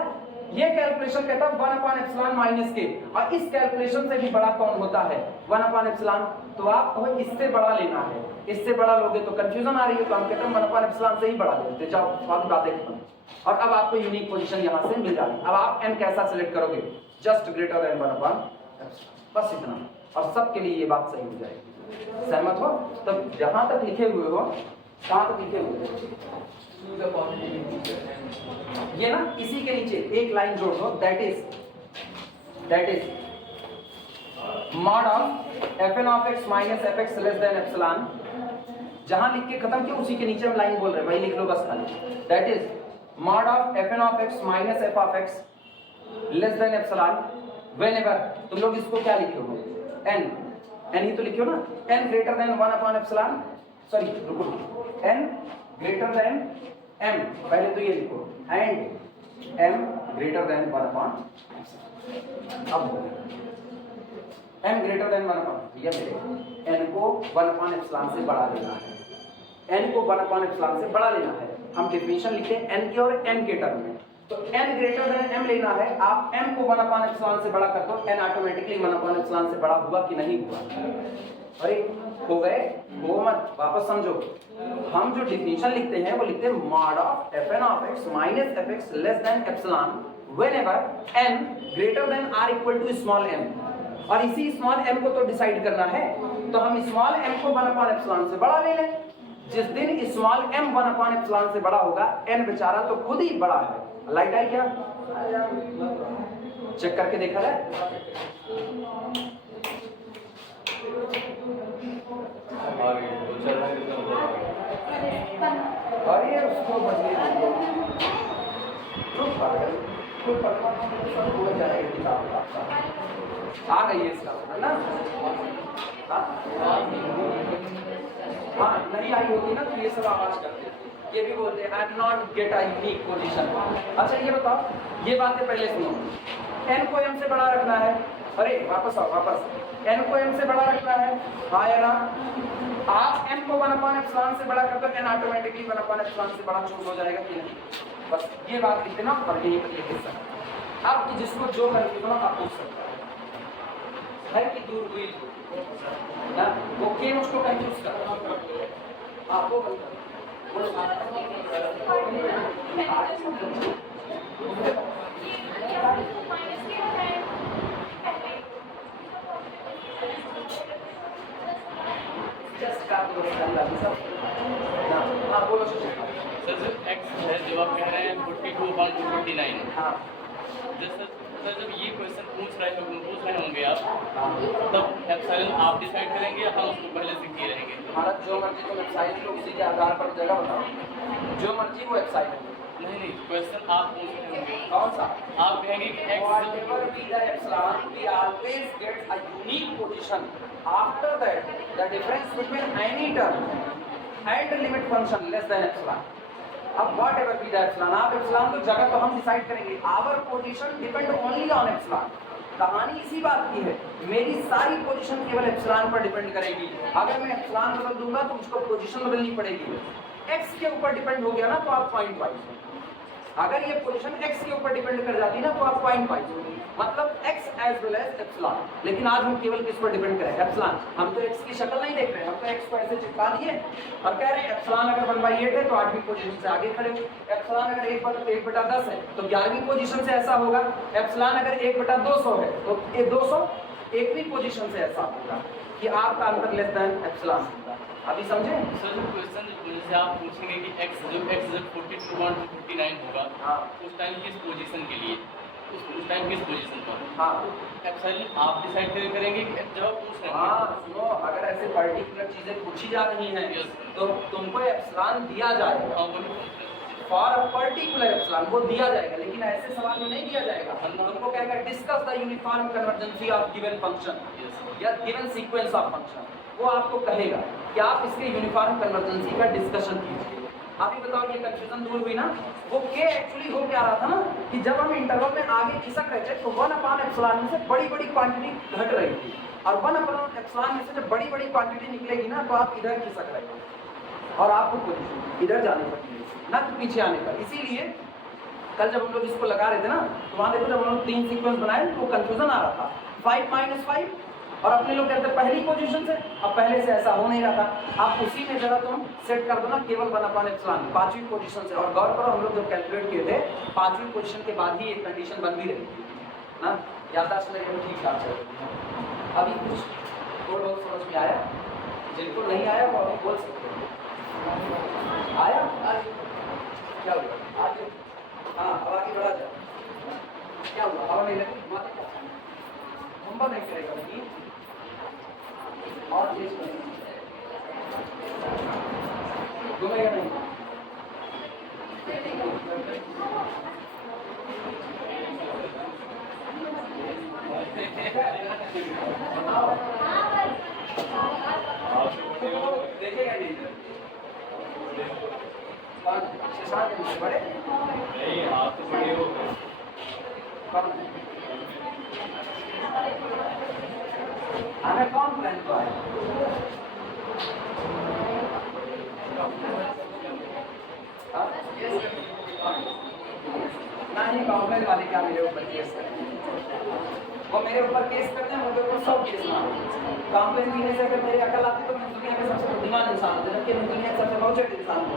ये कैलकुलेशन कहता है 1/ε - k, और इस कैलकुलेशन से भी बड़ा कौन होता है? 1/ε। तो आपको इससे बड़ा लेना है, इससे बड़ा लोगे तो कंफ्यूजन आ रही है, तो हम कहते हैं 1/ε से ही बड़ा लेते जाओ, सारी बातें खत्म। और अब आपको यूनिक पोजीशन यहां से मिल जाएगी। अब आप n कैसा सिलेक्ट करोगे? जस्ट ग्रेटर देन 1/ε, बस इतना, और सबके लिए ये बात सही हो जाएगी। सहमत हो? तब जहां तक लिखे हुए हो, कहां तक लिखे हुए हो? ये ना, इसी के नीचे एक लाइन जोड़ दो, that is mod of fn(x - fx less than epsilon। जहां लिख के खत्म किया उसी के नीचे हम लाइन बोल रहे हैं, वही लिख लो बस खाली। That is mod of fn(x - f(x less than epsilon whenever। तुम लोग इसको क्या लिखे हो? n ही तो लिखे हो ना? n greater than 1/ε, सॉरी रुको, n greater than m, पहले तो ये लिखो, and m greater than 1/ε। अब m greater than 1/, ये मेरे n को 1/ε से बढ़ा लेना है, n को 1/ε से बढ़ा लेना है। हम डेफिनेशन लिखते हैं n के और m के टर्म में, तो n greater than m लेना है। आप m को 1/ε से बड़ा कर दो, n ऑटोमेटिकली 1/ε से बड़ा हुआ कि नहीं हुआ? अरे हो गए, हो मत, वापस समझो। हम जो डिफिनेशन लिखते हैं वो लिखते हैं mod of fn(x - fx less than epsilon whenever n greater than or equal to small m। और इसी स्मॉल m को तो डिसाइड करना है, तो हम स्मॉल m को 1/ε से बड़ा ले लें। जिस दिन स्मॉल m 1/ε से बड़ा होगा, n बेचारा तो खुद ही बड़ा है। लाइट आई क्या? चेक करके देखा जाए। अरे उसको आ गई है इसका, है ना? हाँ, नहीं आई होगी ना तो ये सब आवाज करते हैं, ये भी बोलते हैं I not get a unique position. अच्छा ये बताओ, ये बातें पहले सुनो। n को m से बड़ा रखना है, अरे वापस आओ, वापस। n को m से बड़ा रखना है, हाँ या ना? आप n को 1/ε से बड़ा कर दो, n ऑटोमेटिकली 1/ε से बड़ा चूज हो जाएगा कि नहीं? बस ये बात लिख देना और यही पर लिख देना। अब जिसको जो कंफ्यूजन हो आप पूछ सकते हैं कि दूर हुई ना, वो क्यों उसको कंफ्यूज कर आपको बोलो सर x है जो आप कह रहे हैं 42/49। हाँ सर जब ये क्वेश्चन पूछ रहे होंगे आप, तब एप्सिलॉन आप डिसाइड करेंगे या हम उसको पहले से किए रहेंगे? हमारा जो मर्जी को वेबसाइट लो, उसी के आधार पर जगह बताओ, जो मर्जी वो वेबसाइट है। नहीं, क्वेश्चन आप पूछ रहे होंगे, कौन सा? आप कहेंगे कि x whatever be the epsilon, we always get a unique position after that the difference between any term and limit function less than epsilon. अब whatever be the epsilon, आप एप्सिलॉन तो जगह तो हम डिसाइड करेंगे, our position depend only on epsilon. कहानी इसी बात की है, मेरी सारी पोजीशन केवल एप्सिलॉन पर डिपेंड करेगी। अगर मैं एप्सिलॉन बदल दूंगा तो मुझको पोजीशन बदलनी पड़ेगी। एक्स के ऊपर डिपेंड हो गया ना तो आप पॉइंट वाइज हो, अगर ये पोजीशन x के ऊपर डिपेंड कर जाती ना तो आप पॉइंट वाइज होगी, मतलब x as well as epsilon. लेकिन आज हम केवल किस पर डिपेंड करें, एप्सिलॉन। हम तो x की शक्ल नहीं देख रहे हैं, हम तो x को ऐसे चिपका दिए और कह रहे हैं एप्सिलॉन अगर 1/8 है तो 8वीं पोजीशन से आगे खड़े हो, एप्सिलॉन अगर 1/10 है तो 11वीं पोजीशन से ऐसा होगा, एप्सिलॉन अगर 1/200 है तो 200 1वीं पोजीशन से ऐसा होगा कि आपका अंतर लेस देन एप्सिलॉन। अभी समझे सर? जो क्वेश्चन जैसे आप पूछेंगे कि x जब 42.49 होगा, हाँ उस टाइम किस पोजीशन के लिए, उस टाइम किस पोजीशन पर, हाँ एप्सिलॉन आप डिसाइड करेंगे कि जब आप पूछ रहे हैं। हाँ सुनो, अगर ऐसे पर्टिकुलर चीजें पूछी जा रही हैं Yes. तो तुमको एप्सिलॉन दिया जाएगा हाँ, बोलिए। फॉर अ पर्टिकुलर एप्सिलॉन, वो दिया जाएगा, लेकिन ऐसे सवाल में नहीं दिया जाएगा। तुमको कहेगा discuss the uniform convergency of given function या गिवन सीक्वेंस ऑफ फंक्शन, वो आपको कहेगा कि आप इसके यूनिफॉर्म कन्वर्जेंसी का डिस्कशन कीजिए। अभी बताओ ये कंफ्यूजन दूर हुई ना? वो के एक्चुअली हो क्या रहा था ना कि जब हम इंटरवल में आगे खिसक रहे थे तो 1/एप्सिलॉन में से बड़ी बड़ी क्वांटिटी घट रही थी, और 1/एप्सिलॉन में से जब बड़ी बड़ी क्वांटिटी निकलेगी ना तो आप इधर खिसक रहे हो और आपको पोजीशन इधर जाने पड़ेगी ना कि पीछे आने पर। इसीलिए कल जब हम लोग इसको लगा रहे थे ना तो वहाँ देखो जब हम लोग 3 सीक्वेंस बनाए तो कंफ्यूजन आ रहा था 5 - 5, और अपने लोग कहते हैं पहली पोजीशन से, अब पहले से ऐसा हो नहीं रहा था। आप उसी में जरा तुम सेट कर दो ना केवल 1/एप्सिलॉन 5वीं पोजीशन से, और गौर करो हम लोग जब कैलकुलेट किए थे 5वीं पोजीशन के बाद ही एक कंडीशन बन भी रही थी ना, याददाश्त में ठीक ठाक चल रही है। अभी कुछ थोड़ा बहुत समझ में आया, जिनको नहीं आया वो अभी बोल सकते हैं। आया आज क्या हुआ आज? हाँ अब आगे बढ़ा जाए। क्या हुआ, हवा नहीं लगी, माता क्या मुंबा नहीं करेगा कि और चीज घूमेगा नहीं। देखेगा नहीं शशांक बड़े नहीं, आप तो बड़े हो गए। कौन हमें कौन प्लान को है? नहीं कॉम्प्लेन वाले क्या मेरे ऊपर केस करते हैं, वो मेरे ऊपर केस करते हैं, मुझे ऊपर 100 केस ना कॉम्प्लेन देने से अगर मेरी अकल आती तो मैं दुनिया में सबसे बुद्धिमान इंसान हूँ, जबकि मैं दुनिया में सबसे बहुचट इंसान हूँ।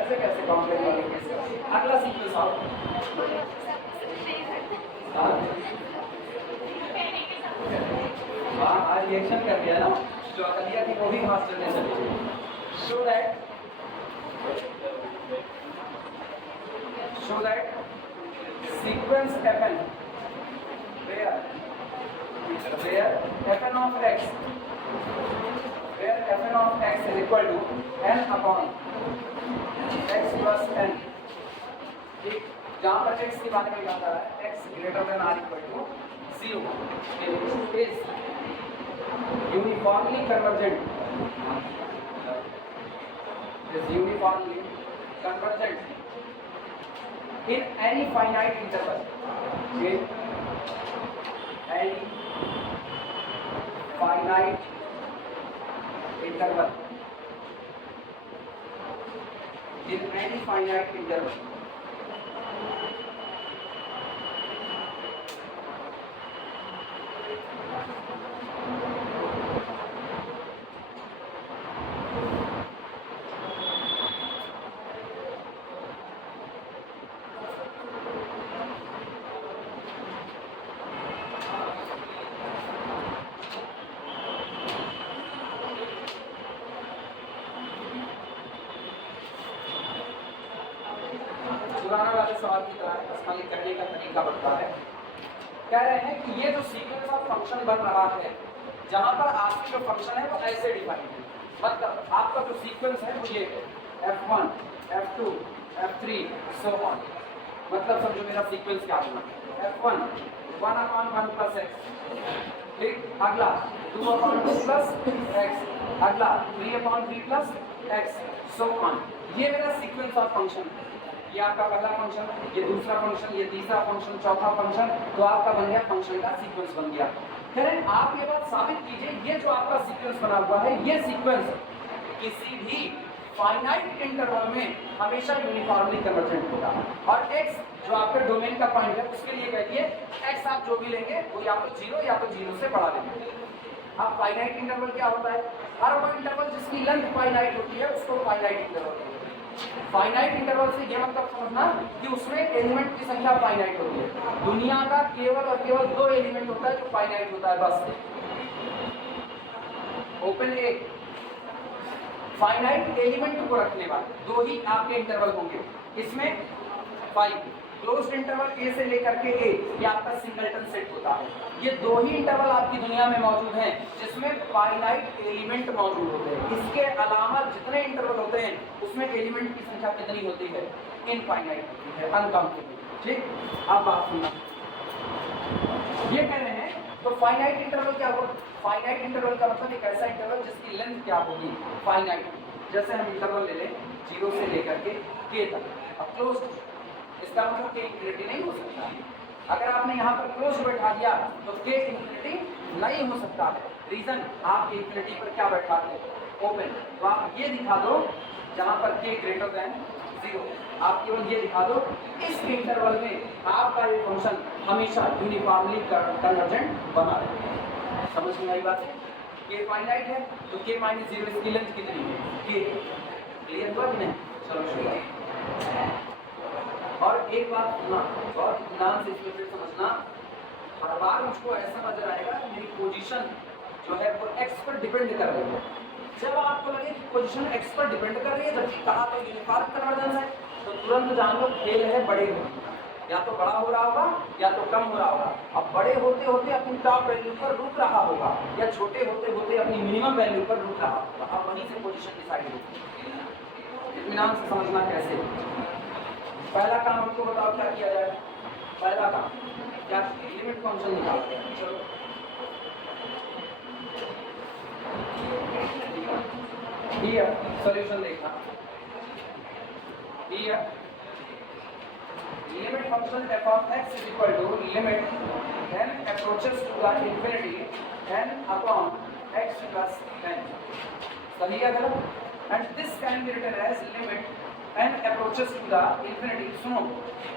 ऐसे कैसे कॉम्प्लेन वाले केस करते हैं? अगला सीक्वेंस आओ। हाँ आज रिएक्शन कर दिया ना, जो अकलिया थी वो भी मास्टर ने चली। Show that sequence fn where fn of x is equal to n upon x plus n। ठीक, जहाँ पर x के बारे में बात आ रहा है x greater than or equal to 0 is uniformly convergent in any finite interval, in any finite interval, in any finite interval। पुराना वाले सवाल की तरह बस खाली करने का तरीका बदला है। कह रहे हैं कि ये जो सीक्वेंस ऑफ फंक्शन बन रहा है जहां पर आपकी जो फंक्शन है वो ऐसे डिफाइन है, मतलब आपका जो सीक्वेंस है वो ये है f1 f2 f3 so on. मतलब समझो मेरा सीक्वेंस क्या होगा, f1 1/1 plus x ठीक, अगला 2/2 प्लस एक्स, अगला 3/3 प्लस एक्स, सो ऑन। ये मेरा सीक्वेंस ऑफ फंक्शन है। ये आपका पहला फंक्शन, ये दूसरा फंक्शन, ये तीसरा फंक्शन, चौथा फंक्शन, तो आपका बन गया फंक्शन का सीक्वेंस बन गया। करें आप ये बात साबित कीजिए, ये जो आपका सीक्वेंस बना हुआ है, ये सीक्वेंस किसी भी फाइनाइट इंटरवल में हमेशा यूनिफॉर्मली कन्वर्जेंट होगा। और x जो आपके डोमेन का पॉइंट है, उसके लिए कहिए x आप जो भी लेंगे वो या तो 0 या तो 0 से बड़ा लेंगे। अब फाइनाइट इंटरवल क्या होता है? हर वो इंटरवल जिसकी लेंथ फाइनाइट होती है उसको फाइनाइट इंटरवल कहते हैं। फाइनाइट इंटरवल से ये मतलब समझना कि उसमें एलिमेंट की संख्या फाइनाइट होती है। दुनिया का केवल और केवल 2 एलिमेंट होता है जो फाइनाइट होता है, बस। ओपन ए फाइनाइट एलिमेंट को रखने वाले 2 ही आपके इंटरवल होंगे। इसमें 5 क्लोज्ड इंटरवल ए से लेकर के ए, ये आपका सिंगलटन सेट होता है। ये 2 ही इंटरवल आपकी दुनिया में मौजूद हैं जिसमें फाइनाइट एलिमेंट मौजूद होते हैं। इसके अलावा जितने इंटरवल होते हैं उसमें एलिमेंट की संख्या कितनी होती है? इनफाइनाइट होती है, अनकाउंटेबल। ठीक, आप बात सुनना। ये कह रहे हैं तो फाइनाइट इंटरवल क्या होगा? फाइनाइट इंटरवल का मतलब एक ऐसा इंटरवल जिसकी लेंथ क्या होगी? फाइनाइट। जैसे हम इंटरवल ले लें 0 से लेकर के k तक, अब क्लोज्ड, इसका मतलब k इंफिनिटी नहीं हो सकता। अगर आपने यहाँ पर क्लोज बैठा दिया तो k इंफिनिटी नहीं हो सकता है। रीजन, आप इंफिनिटी पर क्या बैठाते हैं? ओपन। तो आप ये दिखा दो जहाँ पर k ग्रेटर देन 0, आप केवल ये दिखा दो इस इंटरवल में आपका ये फंक्शन हमेशा यूनिफॉर्मली कन्वर्जेंट बना रहेगा। समझ में आई बात है? k फाइनाइट है तो k - 0 इसकी लेंथ कितनी है? k। क्लियर हुआ कि नहीं? चलो शुरू। और एक बात सुनना, और ध्यान से इसमें फिर समझना, हर बार मुझको ऐसा नजर आएगा कि मेरी पोजीशन जो है वो x पर डिपेंड कर रही है। जब आपको लगे कि पोजीशन x पर डिपेंड कर रही है, जबकि कहा तो यूनिफॉर्म कन्वर्जेंस है, तो तुरंत जान लो खेल है बड़े होने का। या तो बड़ा हो रहा होगा या तो कम हो रहा होगा। अब बड़े होते होते अपनी टॉप वैल्यू पर रुक रहा होगा, या छोटे होते होते अपनी मिनिमम वैल्यू पर रुक रहा होगा। अब वहीं से पोजीशन डिसाइड होगी। इत्मीनान से समझना कैसे। पहला काम हमको बताओ क्या किया जाए? पहला काम क्या? लिमिट फंक्शन निकालना है। चलो हियर सॉल्यूशन देखना। Here limit function f of x is equal to limit n approaches to the infinity n upon x plus n। सही है गलत? And this can be written as limit n approaches to the infinity। सुनो,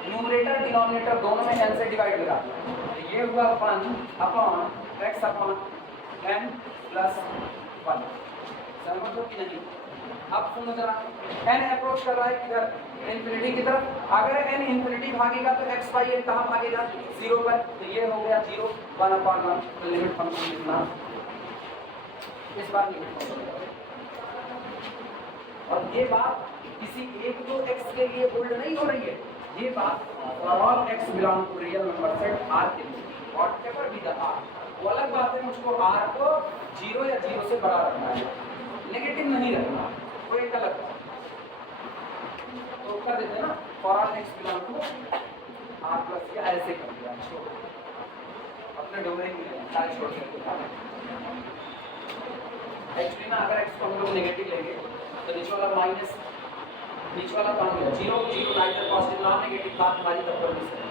न्यूमरेटर डिनोमिनेटर दोनों में n से डिवाइड करा, ये हुआ 1 upon x upon n plus 1। समझ लो कि नहीं? अब सुनो जरा, n अप्रोच कर रहा है किधर? इंफिनिटी की तरफ। अगर n इंफिनिटी भागेगा तो x बाई n कहाँ भागेगा? 0 पर। तो ये हो गया 0 1 अपॉन 1। तो लिमिट फंक्शन लिखना, इस बार लिमिट फंक्शन। और ये बात किसी एक दो x के लिए होल्ड नहीं हो रही है, ये बात for all x belong to real number set R के लिए, व्हाटएवर बी द R। वो अलग बात है, मुझको R को 0 या 0 से बड़ा रखना है, नेगेटिव नहीं रखना, वो एक अलग बात। तो कर देते हैं ना, for all x belong to R plus, या ऐसे कर दिया, छोड़ अपने डोमेन में सारे छोड़ देते। एक्चुअली ना अगर x को हम लोग नेगेटिव लेंगे तो नीचे वाला माइनस, नीचे वाला कौन है? 0 0 नाइदर पॉजिटिव नॉन नेगेटिव, बात हमारी तब पर भी सही।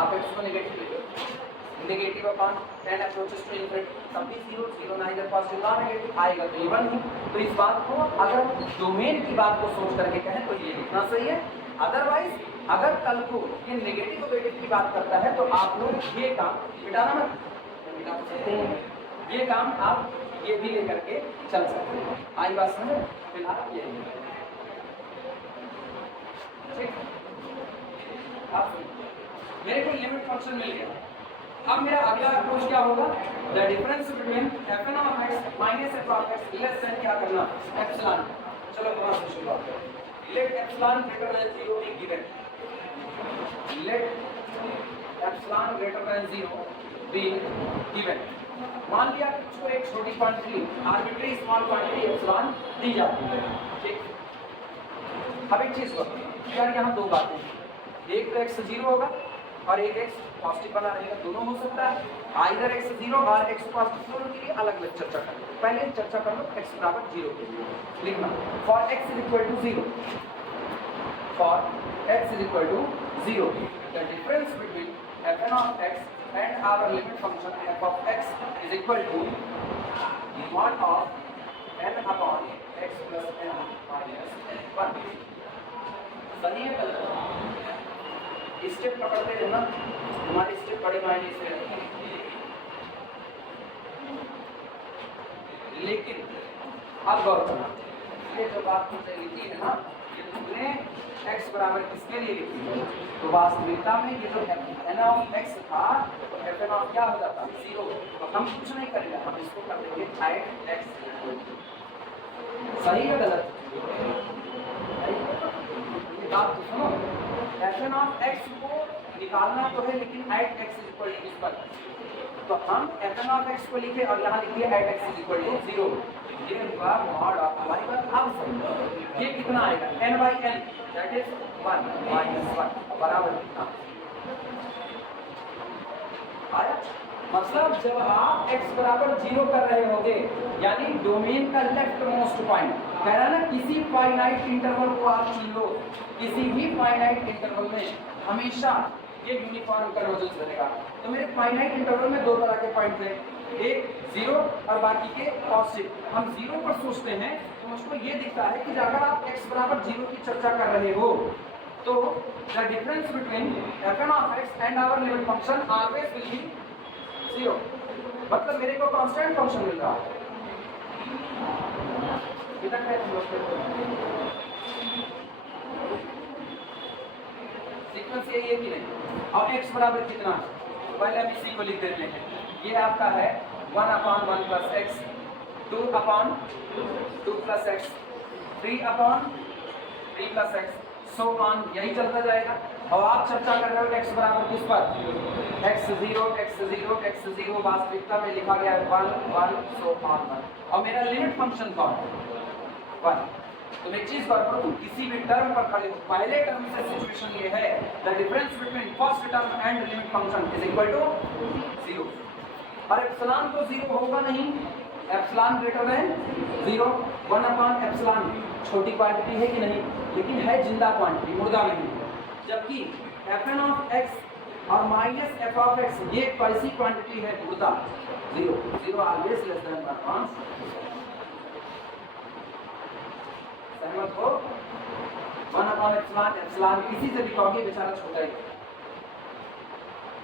आप x को नेगेटिव ले लो, negative upon n approaches to infinity, तब भी 0 0 नाइदर पॉजिटिव नॉन नेगेटिव आएगा तो इवन ही। तो इस बात को अगर डोमेन की बात को सोच करके कहें तो ये लिखना सही है। अदरवाइज अगर कल को ये नेगेटिव वेटिव की बात करता है तो आप लोग ये काम मिटाना मत, मिटा सकते हैं, ये काम आप ये भी लेकर के चल सकते हैं। आई बात समझ? फिलहाल ये ठीक। अब मेरे को लिमिट फंक्शन मिल गया। अब मेरा अगला अप्रोच क्या होगा? The difference between fn of x minus f of x less than क्या करना? एप्सिलॉन। चलो वहां से शुरुआत करें। Let epsilon greater than 0 be given. Let epsilon greater than 0 be given. मान लिया कि उसको एक छोटी quantity, arbitrary small quantity epsilon दी जाती है, ठीक। अब एक चीज बताओ यार, यहाँ दो बातें, एक तो x 0 होगा और एक x पॉजिटिव बना रहेगा, दोनों हो सकता है। आइदर x 0 और x पॉजिटिव, दोनों के लिए अलग अलग चर्चा कर लो। पहले चर्चा कर लो x बराबर 0 के लिए। लिखना for x is equal to 0, for x is equal to 0 the difference between fn of x and our limit function f of x is equal to mod of n upon x plus n minus 1। सही है गलत? स्टेप पकड़ते रहना, तुम्हारी स्टेप बड़े मायने से रखी। लेकिन अब गौर करना, ये जो बात तुमने लिखी है ना, ये तुमने x बराबर किसके लिए लिखी है? तो वास्तविकता में ये जो n ऑफ x था तो fn ऑफ क्या हो जाता? 0। तो हम कुछ नहीं करेंगे, हम इसको कर देंगे at x। सही है गलत? ये बात तो सुनो, fn ऑफ x को निकालना तो है, लेकिन at x is equal to इस पर, तो हम fn ऑफ x को लिखे और यहाँ लिखिए at x is equal to 0। ये हुआ मॉड ऑफ हमारी बात। अब सही, ये कितना आएगा? n by n that is 1 minus 1 बराबर कितना आया? मतलब जब आप x बराबर 0 कर रहे होगे, यानी डोमेन का लेफ्ट मोस्ट पॉइंट, कह रहा ना किसी फाइनाइट इंटरवल को आप चुन लो, किसी भी फाइनाइट इंटरवल में हमेशा ये यूनिफॉर्म कन्वर्जेंस बनेगा। तो मेरे फाइनाइट इंटरवल में दो तरह के पॉइंट थे, एक 0 और बाकी के पॉजिटिव। हम 0 पर सोचते हैं तो मुझको ये दिखता है कि अगर आप x बराबर 0 की चर्चा कर रहे हो तो the difference between fn of x and our limit function always will be 0। मतलब मेरे को कांस्टेंट फंक्शन मिल रहा है। इधर है हम लोग सीक्वेंस यही है कि नहीं? अब x बराबर कितना है? तो पहले हम इसी को लिख देते हैं। ये आपका है 1 upon 1 plus x, 2 upon 2 plus x, 3 upon 3 plus x, so on, यही चलता जाएगा। और आप चर्चा कर रहे हो x बराबर किस पर? x0 x0 x0, वास्तविकता में लिखा गया है 1 1 सो ऑन 1। और मेरा लिमिट फंक्शन कौन है? 1। तुम एक चीज करो, तुम किसी भी टर्म पर खड़े हो, पहले टर्म से सिचुएशन ये है the difference between first term and limit function is equal to 0। और एप्सिलॉन तो 0 होगा नहीं, epsilon greater than 0। 1 upon epsilon छोटी क्वांटिटी है कि नहीं? लेकिन है जिंदा क्वांटिटी, मुर्दा नहीं। जबकि fn ऑफ x और माइनस f ऑफ x ये ऐसी क्वांटिटी है मुर्दा, 0 0 ऑलवेज लेस देन 1। सहमत हो? 1 अपॉन एप्सिलॉन, एप्सिलॉन किसी से भी कहोगे बेचारा छोटा ही।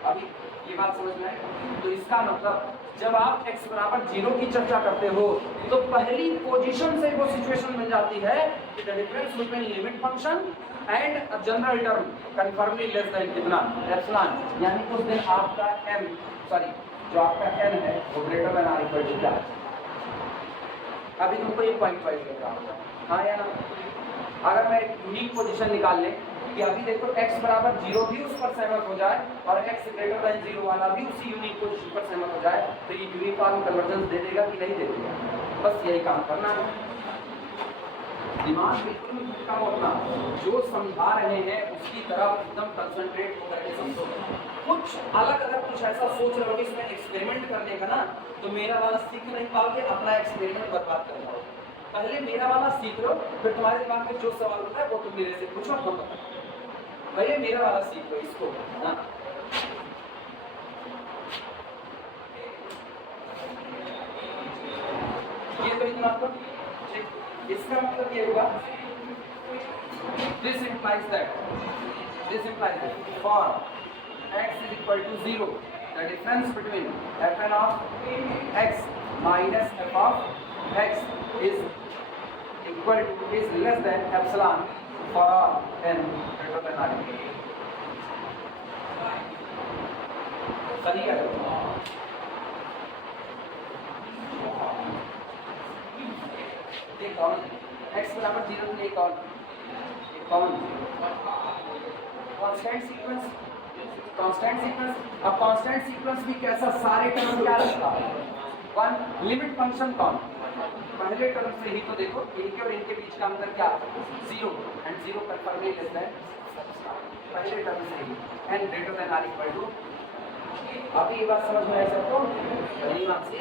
अभी ये बात समझ में आई? तो इसका मतलब जब आप x बराबर 0 की चर्चा करते हो तो पहली पोजीशन से वो सिचुएशन मिल जाती है कि the difference between limit function and a general term confirmly less than कितना? एप्सिलॉन। यानी उस दिन आपका जो आपका n है वो greater than or equal to क्या? अभी तुमको एक पॉइंट वाइज लग रहा होगा, हाँ या ना? अगर मैं एक यूनिक पोजीशन निकाल ले कि अभी देखो x बराबर 0 भी उस पर सहमत हो जाए और x ग्रेटर देन 0 वाला भी उसी यूनिक पोजीशन पर सहमत हो जाए, तो ये यूनिफॉर्म कन्वर्जेंस दे देगा कि नहीं दे देगा? बस यही काम करना है। दिमाग बिल्कुल कम अपना, जो समझा रहे हैं उसकी तरफ एकदम कंसंट्रेट होकर के समझो। कुछ अलग अगर कुछ ऐसा सोच रहे हो कि इसमें एक्सपेरिमेंट करने का ना, तो मेरा वाला सीख नहीं पाओगे, अपना एक्सपेरिमेंट बर्बाद कर पाओगे। पहले मेरा वाला सीख लो, फिर तुम्हारे दिमाग में जो सवाल होता है वो तुम मेरे से पूछो, हम बताओ। पहले मेरा वाला सीख लो इसको, हाँ। ये तो इतना मतलब, इसका मतलब ये होगा this implies that for x is equal to 0 the difference between fn of x minus f of x is less than epsilon for all n greater than r। सही है? x बराबर 0 के लिए कौन कांस्टेंट सीक्वेंस। अब कांस्टेंट सीक्वेंस भी कैसा? सारे टर्म क्या रखता है? 1 लिमिट फंक्शन कौन? पहले टर्म से ही तो देखो, इनके और इनके बीच का अंतर क्या? 0 एंड 0 कन्फर्मली लेस देन पहले टर्म से ही n greater than or equal to. अभी ये बात समझ में आई सबको? नहीं मानसी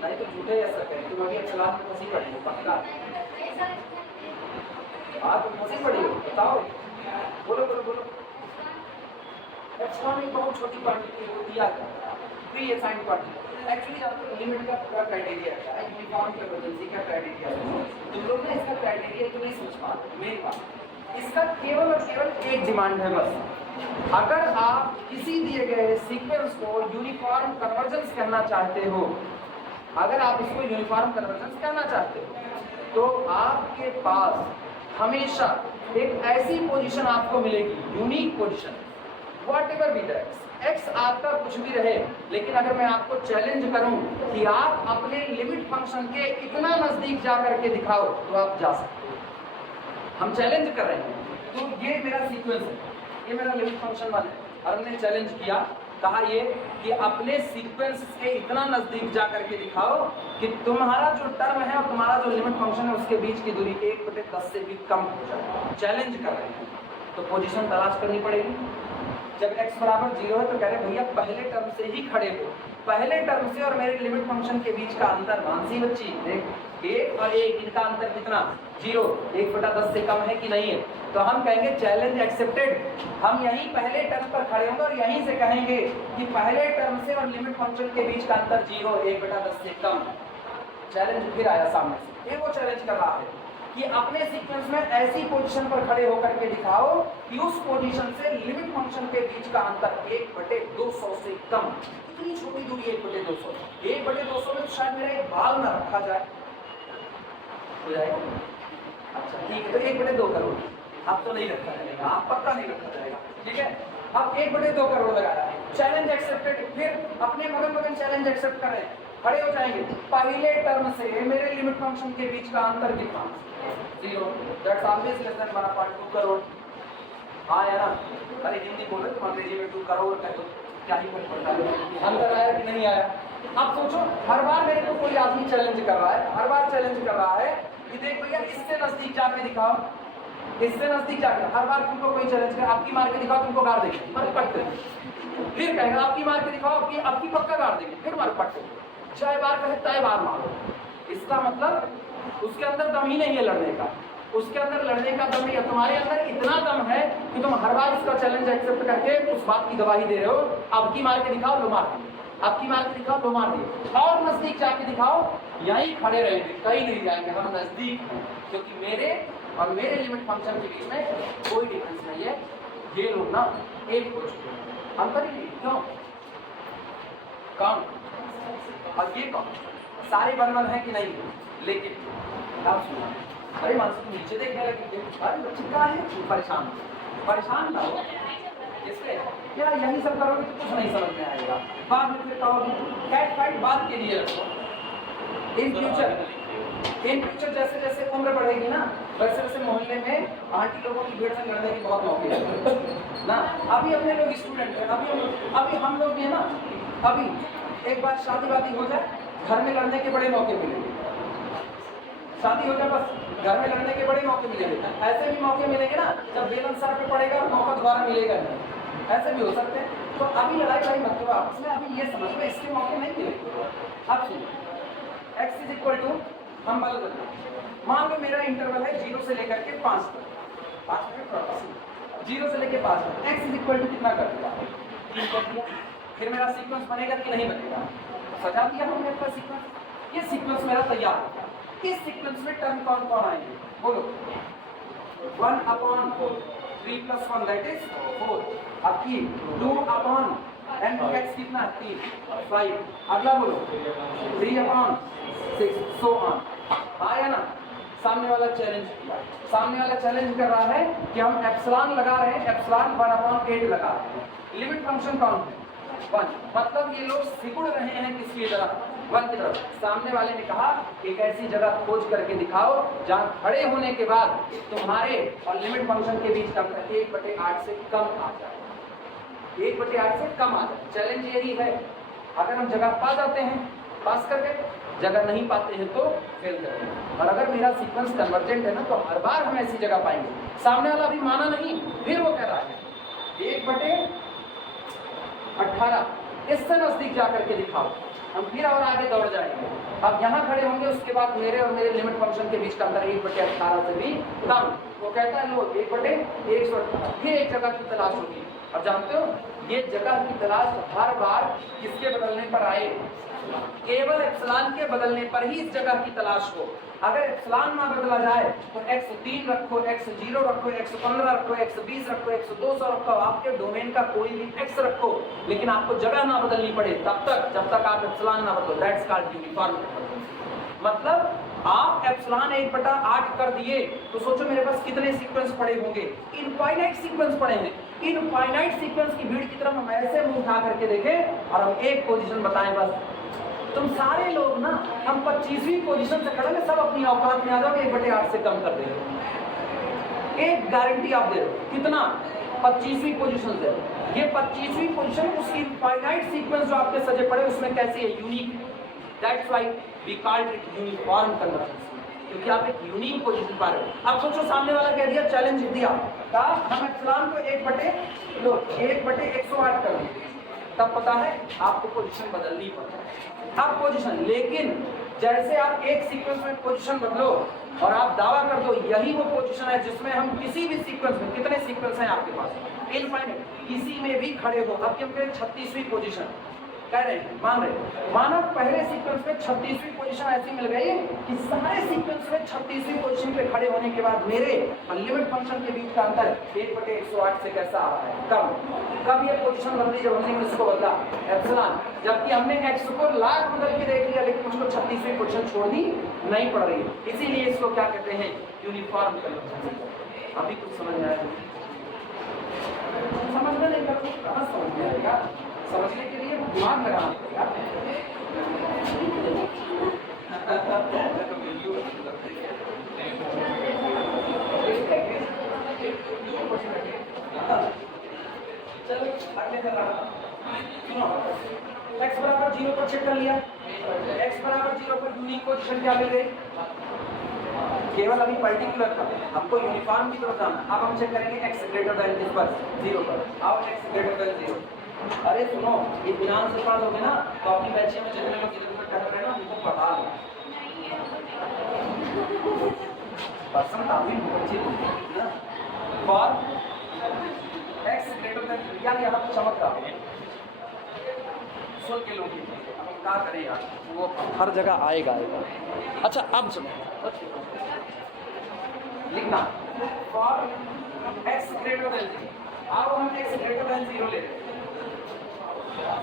नहीं तो झूठे ऐसा करें, तुम अभी एप्सिलॉन में फंसी पड़ी हो पक्का। हाँ तुम फंसी पड़ी हो, बताओ बोलो बोलो बोलो। एप्सिलॉन एक बहुत छोटी क्वांटिटी होती है, प्री असाइंड क्वांटिटी। एक्चुअली आपको लिमिट का पूरा क्राइटेरिया है, यूनिफॉर्म कन्वर्जेंसी का क्राइटेरिया है। तुम लोग ना इसका क्राइटेरिया क्यों नहीं समझ पाते? मेरे पास इसका केवल और केवल एक डिमांड है बस। अगर आप किसी दिए गए सीक्वेंस को यूनिफॉर्म कन्वर्जेंस करना चाहते हो, अगर आप इसको यूनिफॉर्म कन्वर्जेंस करना चाहते हो, तो आपके पास हमेशा एक ऐसी पोजीशन आपको मिलेगी, unique position, whatever B that x आपका कुछ भी रहे, लेकिन अगर मैं आपको चैलेंज करूं कि आप अपने लिमिट फंक्शन के इतना नजदीक जा करके दिखाओ, तो आप जा सकते हो। हम चैलेंज कर रहे हैं, तो ये मेरा सीक्वेंस है, ये मेरा लिमिट फंक्शन वन है, और हमने चैलेंज किया, कहा ये कि अपने सीक्वेंस के इतना नजदीक जा करके दिखाओ कि तुम्हारा जो टर्म है और तुम्हारा जो लिमिट फंक्शन है उसके बीच की दूरी 1/10 से भी कम हो जाए। चैलेंज कर रहे हैं, तो पोजीशन तलाश करनी पड़ेगी। जब x बराबर 0 है तो कह रहे भैया पहले टर्म से ही खड़े हो, पहले टर्म से और मेरे लिमिट फंक्शन के बीच का अंतर, मानसी बच्ची देख, 1 और 1 इनका अंतर कितना? 0, 1/10 से कम है कि नहीं है? तो हम कहेंगे चैलेंज एक्सेप्टेड। हम यहीं पहले टर्म पर खड़े होंगे और यहीं से कहेंगे कि पहले टर्म से और लिमिट फंक्शन के बीच का अंतर 0, 1/10 से कम। चैलेंज फिर आया सामने से, ये वो चैलेंज कर रहा है कि अपने सीक्वेंस में ऐसी पोजीशन पर खड़े होकर के दिखाओ कि उस पोजीशन से लिमिट फंक्शन के बीच का अंतर 1/200 से कम। इतनी छोटी दूरी 1/200, 1/200 में तो शायद मेरा एक बाल ना रखा जाए, हो जाएगा? अच्छा ठीक है, तो 1/2 करोड़ अब तो नहीं रखा जाएगा, आप पक्का नहीं रखा जाएगा, ठीक है? अब 1/2 करोड़ लगाया, चैलेंज एक्सेप्टेड। फिर अपने मगन चैलेंज एक्सेप्ट कर रहे हैं, खड़े हो जाएंगे, पहले टर्म से मेरे लिमिट फंक्शन के बीच का अंतर कितना? 0, that's always less than 1/2 crore. हाँ या ना? अरे हिंदी बोलो, तुम अंग्रेजी में 2 करोड़ कहो, क्या ही फर्क पड़ता है? अंतर आया कि नहीं आया? अब सोचो, हर बार मेरे को कोई आदमी चैलेंज कर रहा है, हर बार चैलेंज कर रहा है कि देख भैया इससे नजदीक जाके दिखाओ, इससे नजदीक जाके। हर बार तुमको कोई चैलेंज कर, आपकी मार के दिखाओ, तुमको गाड़ देंगे, मार पट्टे। फिर कहेगा आपकी मार के दिखाओ, आपकी पक्का गाड़ देंगे, फिर मार पट्टे। चाहे बार कहे तय बार मारो। इसका मतलब उसके अंदर दम ही नहीं है लड़ने का, उसके अंदर लड़ने का दम नहीं है। तुम्हारे अंदर इतना दम है कि तुम हर बार उसका चैलेंज एक्सेप्ट करके उस बात की गवाही दे रहे हो, आपकी मार के दिखाओ, लो मार दिए, आपकी मार के दिखाओ, लो मार दिए, और नजदीक जाके दिखाओ, यहीं खड़े रहेंगे, कहीं नहीं जाएंगे, हम नजदीक हैं, क्योंकि मेरे और मेरे लिमिट फंक्शन के बीच में कोई डिफरेंस नहीं है। ये लोग ना एक हो चुके हैं, हम करेंगे क्यों? कौन? और ये कौन? सारे बन है कि नहीं? लेकिन आप सुना, अरे मानसी तुम नीचे देखने लगे, अरे बच्चे कहाँ है? परेशान ना हो, इसलिए यार यही सब करोगे तो कुछ नहीं समझ में आएगा। बाद में फिर कहोगे कैट फाइट बाद के लिए रखो। इन फ्यूचर जैसे जैसे उम्र बढ़ेगी ना, वैसे वैसे मोहल्ले में आंटी लोगों की भीड़ में लड़ने के बहुत मौके हैं ना। अभी अपने लोग स्टूडेंट हैं, अभी हम लोग भी है ना, अभी एक बार शादी वादी हो जाए, घर में लड़ने के बड़े मौके मिलेंगे। शादी हो जाए बस घर में लड़ने के बड़े मौके मिलेंगे। ऐसे भी मौके मिलेंगे ना जब बेलन सर पे पड़ेगा और मौका दोबारा मिलेगा नहीं, ऐसे भी हो सकते हैं। तो अभी लड़ाई भाई मत करो आपस में, अभी ये समझ लो इसके मौके नहीं मिलेंगे। अब सुनिए, x इज इक्वल टू, हम बल करते हैं, मान लो मेरा इंटरवल है 0 से लेकर के 5 तक, 5 मिनट 0 से लेकर 5 तक, x इज इक्वल टू कितना कर दिया? 3 कर दिया। फिर मेरा सीक्वेंस बनेगा कि नहीं बनेगा? सजा दिया हमने अपना सीक्वेंस। ये सीक्वेंस मेरा तैयार हो गया। इस सीक्वेंस में टर्म कौन कौन आएंगे बोलो? 1/4, 3 + 1 दैट इज 4, अब की 2/n x कितना है? 3, 5, अगला बोलो 3/6, सो ऑन। आया ना? सामने वाला चैलेंज कर रहा है कि हम एप्सिलॉन लगा रहे हैं, एप्सिलॉन 1/8 लगा रहे हैं। लिमिट फंक्शन कौन है? 1, मतलब ये लोग सिकुड़ रहे हैं किसकी तरफ? 1 की तरफ। सामने वाले ने कहा एक ऐसी जगह खोज करके दिखाओ जहां खड़े होने के बाद तुम्हारे और लिमिट फंक्शन के बीच का अंतर 1/8 से कम आ जाए, 1/8 से कम आ जाए। चैलेंज यही है। अगर हम जगह पा जाते हैं, पास कर गए, जगह नहीं पाते हैं तो फेल करेंगे। और अगर मेरा सीक्वेंस कन्वर्जेंट है ना तो हर बार हम ऐसी जगह पाएंगे। सामने वाला अभी माना नहीं, फिर वो कह रहा है 1/18 इससे नजदीक जाकर के दिखाओ। हम फिर और आगे दौड़ जाएंगे। अब यहाँ खड़े होंगे, उसके बाद मेरे और मेरे लिमिट फंक्शन के बीच का अंतर 1/18 से भी कम। वो कहता है लो 1/118, फिर एक जगह की तलाश होगी। अब जानते हो ये जगह की तलाश हर बार किसके बदलने पर आए? केवल एप्सिलॉन के बदलने पर ही इस जगह की तलाश हो। अगर एप्सिलॉन ना बदला जाए तो x3 रखो, x0 रखो, x15 रखो, x20 रखो, x200 रखो, आपके डोमेन का कोई भी x रखो, लेकिन आपको जगह ना बदलनी पड़े तब तक, जब तक आप एप्सिलॉन ना बदलो। That's called uniform. मतलब आप एप्सिलॉन 1/8 कर दिए तो सोचो मेरे पास कितने सीक्वेंस पड़े होंगे? इनफाइनाइट सीक्वेंस पड़े हैं। इनफाइनाइट सीक्वेंस की भीड़ की तरफ हम ऐसे मुंह उठा करके देखें और हम एक पोजीशन बताएं बस। तुम सारे लोग ना हम 25वीं पोजीशन से खड़े, सब अपनी औकात में आ जाओगे, 1/8 से कम कर देंगे। एक गारंटी आप दे दो, कितना? 25वीं पोजीशन से। ये 25वीं पोजीशन उस इनफाइनाइट सीक्वेंस जो आपके सजे पड़े उसमें कैसी है? Unique. That's why we called it uniform convergence, क्योंकि आप एक यूनिक पोजीशन पा रहे हो। अब सोचो सामने वाला कह दिया, चैलेंज दिया, कहा हम एप्सिलॉन को 1/108 कर देंगे, तब पता है आपको पोजीशन बदलनी पड़ती है। अब पोजीशन, लेकिन जैसे आप एक सीक्वेंस में पोजीशन बदलो और आप दावा कर दो यही वो पोजीशन है जिसमें हम किसी भी सीक्वेंस में, कितने सीक्वेंस हैं आपके पास? इनफाइनाइट, किसी में भी खड़े हो। अब क्योंकि 36वीं पोजीशन कह रहे हैं, मान रहे, मानो पहले सीक्वेंस में 36वीं पोजीशन ऐसी मिल गई कि सारे सीक्वेंस में 36वीं पोजीशन पे खड़े होने के बाद मेरे और लिमिट फंक्शन के बीच का अंतर 1/108 से कैसा आ रहा है? कब ये पोजीशन बदली? जब हमने इसको बदला एप्सिलॉन, जबकि हमने x को लाख बदल के देख लिया लेकिन उसको 36वीं पोजीशन छोड़नी नहीं पड़ रही है। इसीलिए इसको क्या कहते हैं? Uniform convergence. अभी कुछ समझ में आया? समझना नहीं कर कहाँ समझ में आएगा? समझने के लिए दिमाग लगाना पड़ेगा। चलो अगले कर रहा x बराबर 0 पर चेक कर लिया। x बराबर 0 पर यूनिक पोजीशन क्या मिल गई? केवल अभी पर्टिकुलर था, हमको यूनिफॉर्म की तरफ जाना। अब हम चेक करेंगे x ग्रेटर देन इस पर 0 पर। आओ x ग्रेटर देन 0। अरे सुनो, इत्मीनान से पढ़ लोगे ना तो अपनी बैचे में जितने लोग इधर उधर कर रहे हैं ना उनको पढ़ा लो। पर्सन काफी अच्छी ना फॉर x ग्रेटर देन, यार यहाँ पे चमक रहा है सोच के लोग क्या करें यार, वो हर जगह आएगा। अच्छा अब चलो लिखना फॉर x ग्रेटर देन 0। अब हम x ग्रेटर देन 0 ले रहे हैं।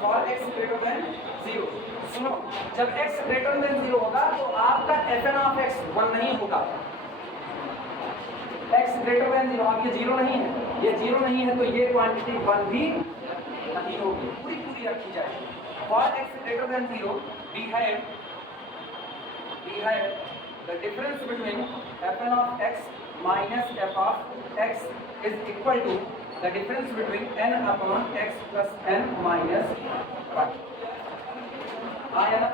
फॉर x ग्रेटर देन 0, सुनो, जब x ग्रेटर देन 0 होगा तो आपका fn ऑफ x 1 नहीं होगा। x ग्रेटर देन 0, अब ये 0 नहीं है, ये 0 नहीं है तो ये क्वांटिटी 1 भी नहीं होगी, पूरी पूरी रखी जाएगी। For x greater than 0 we have the difference between fn of x minus f of x is equal to the difference between n upon x plus n minus 1। आया ना?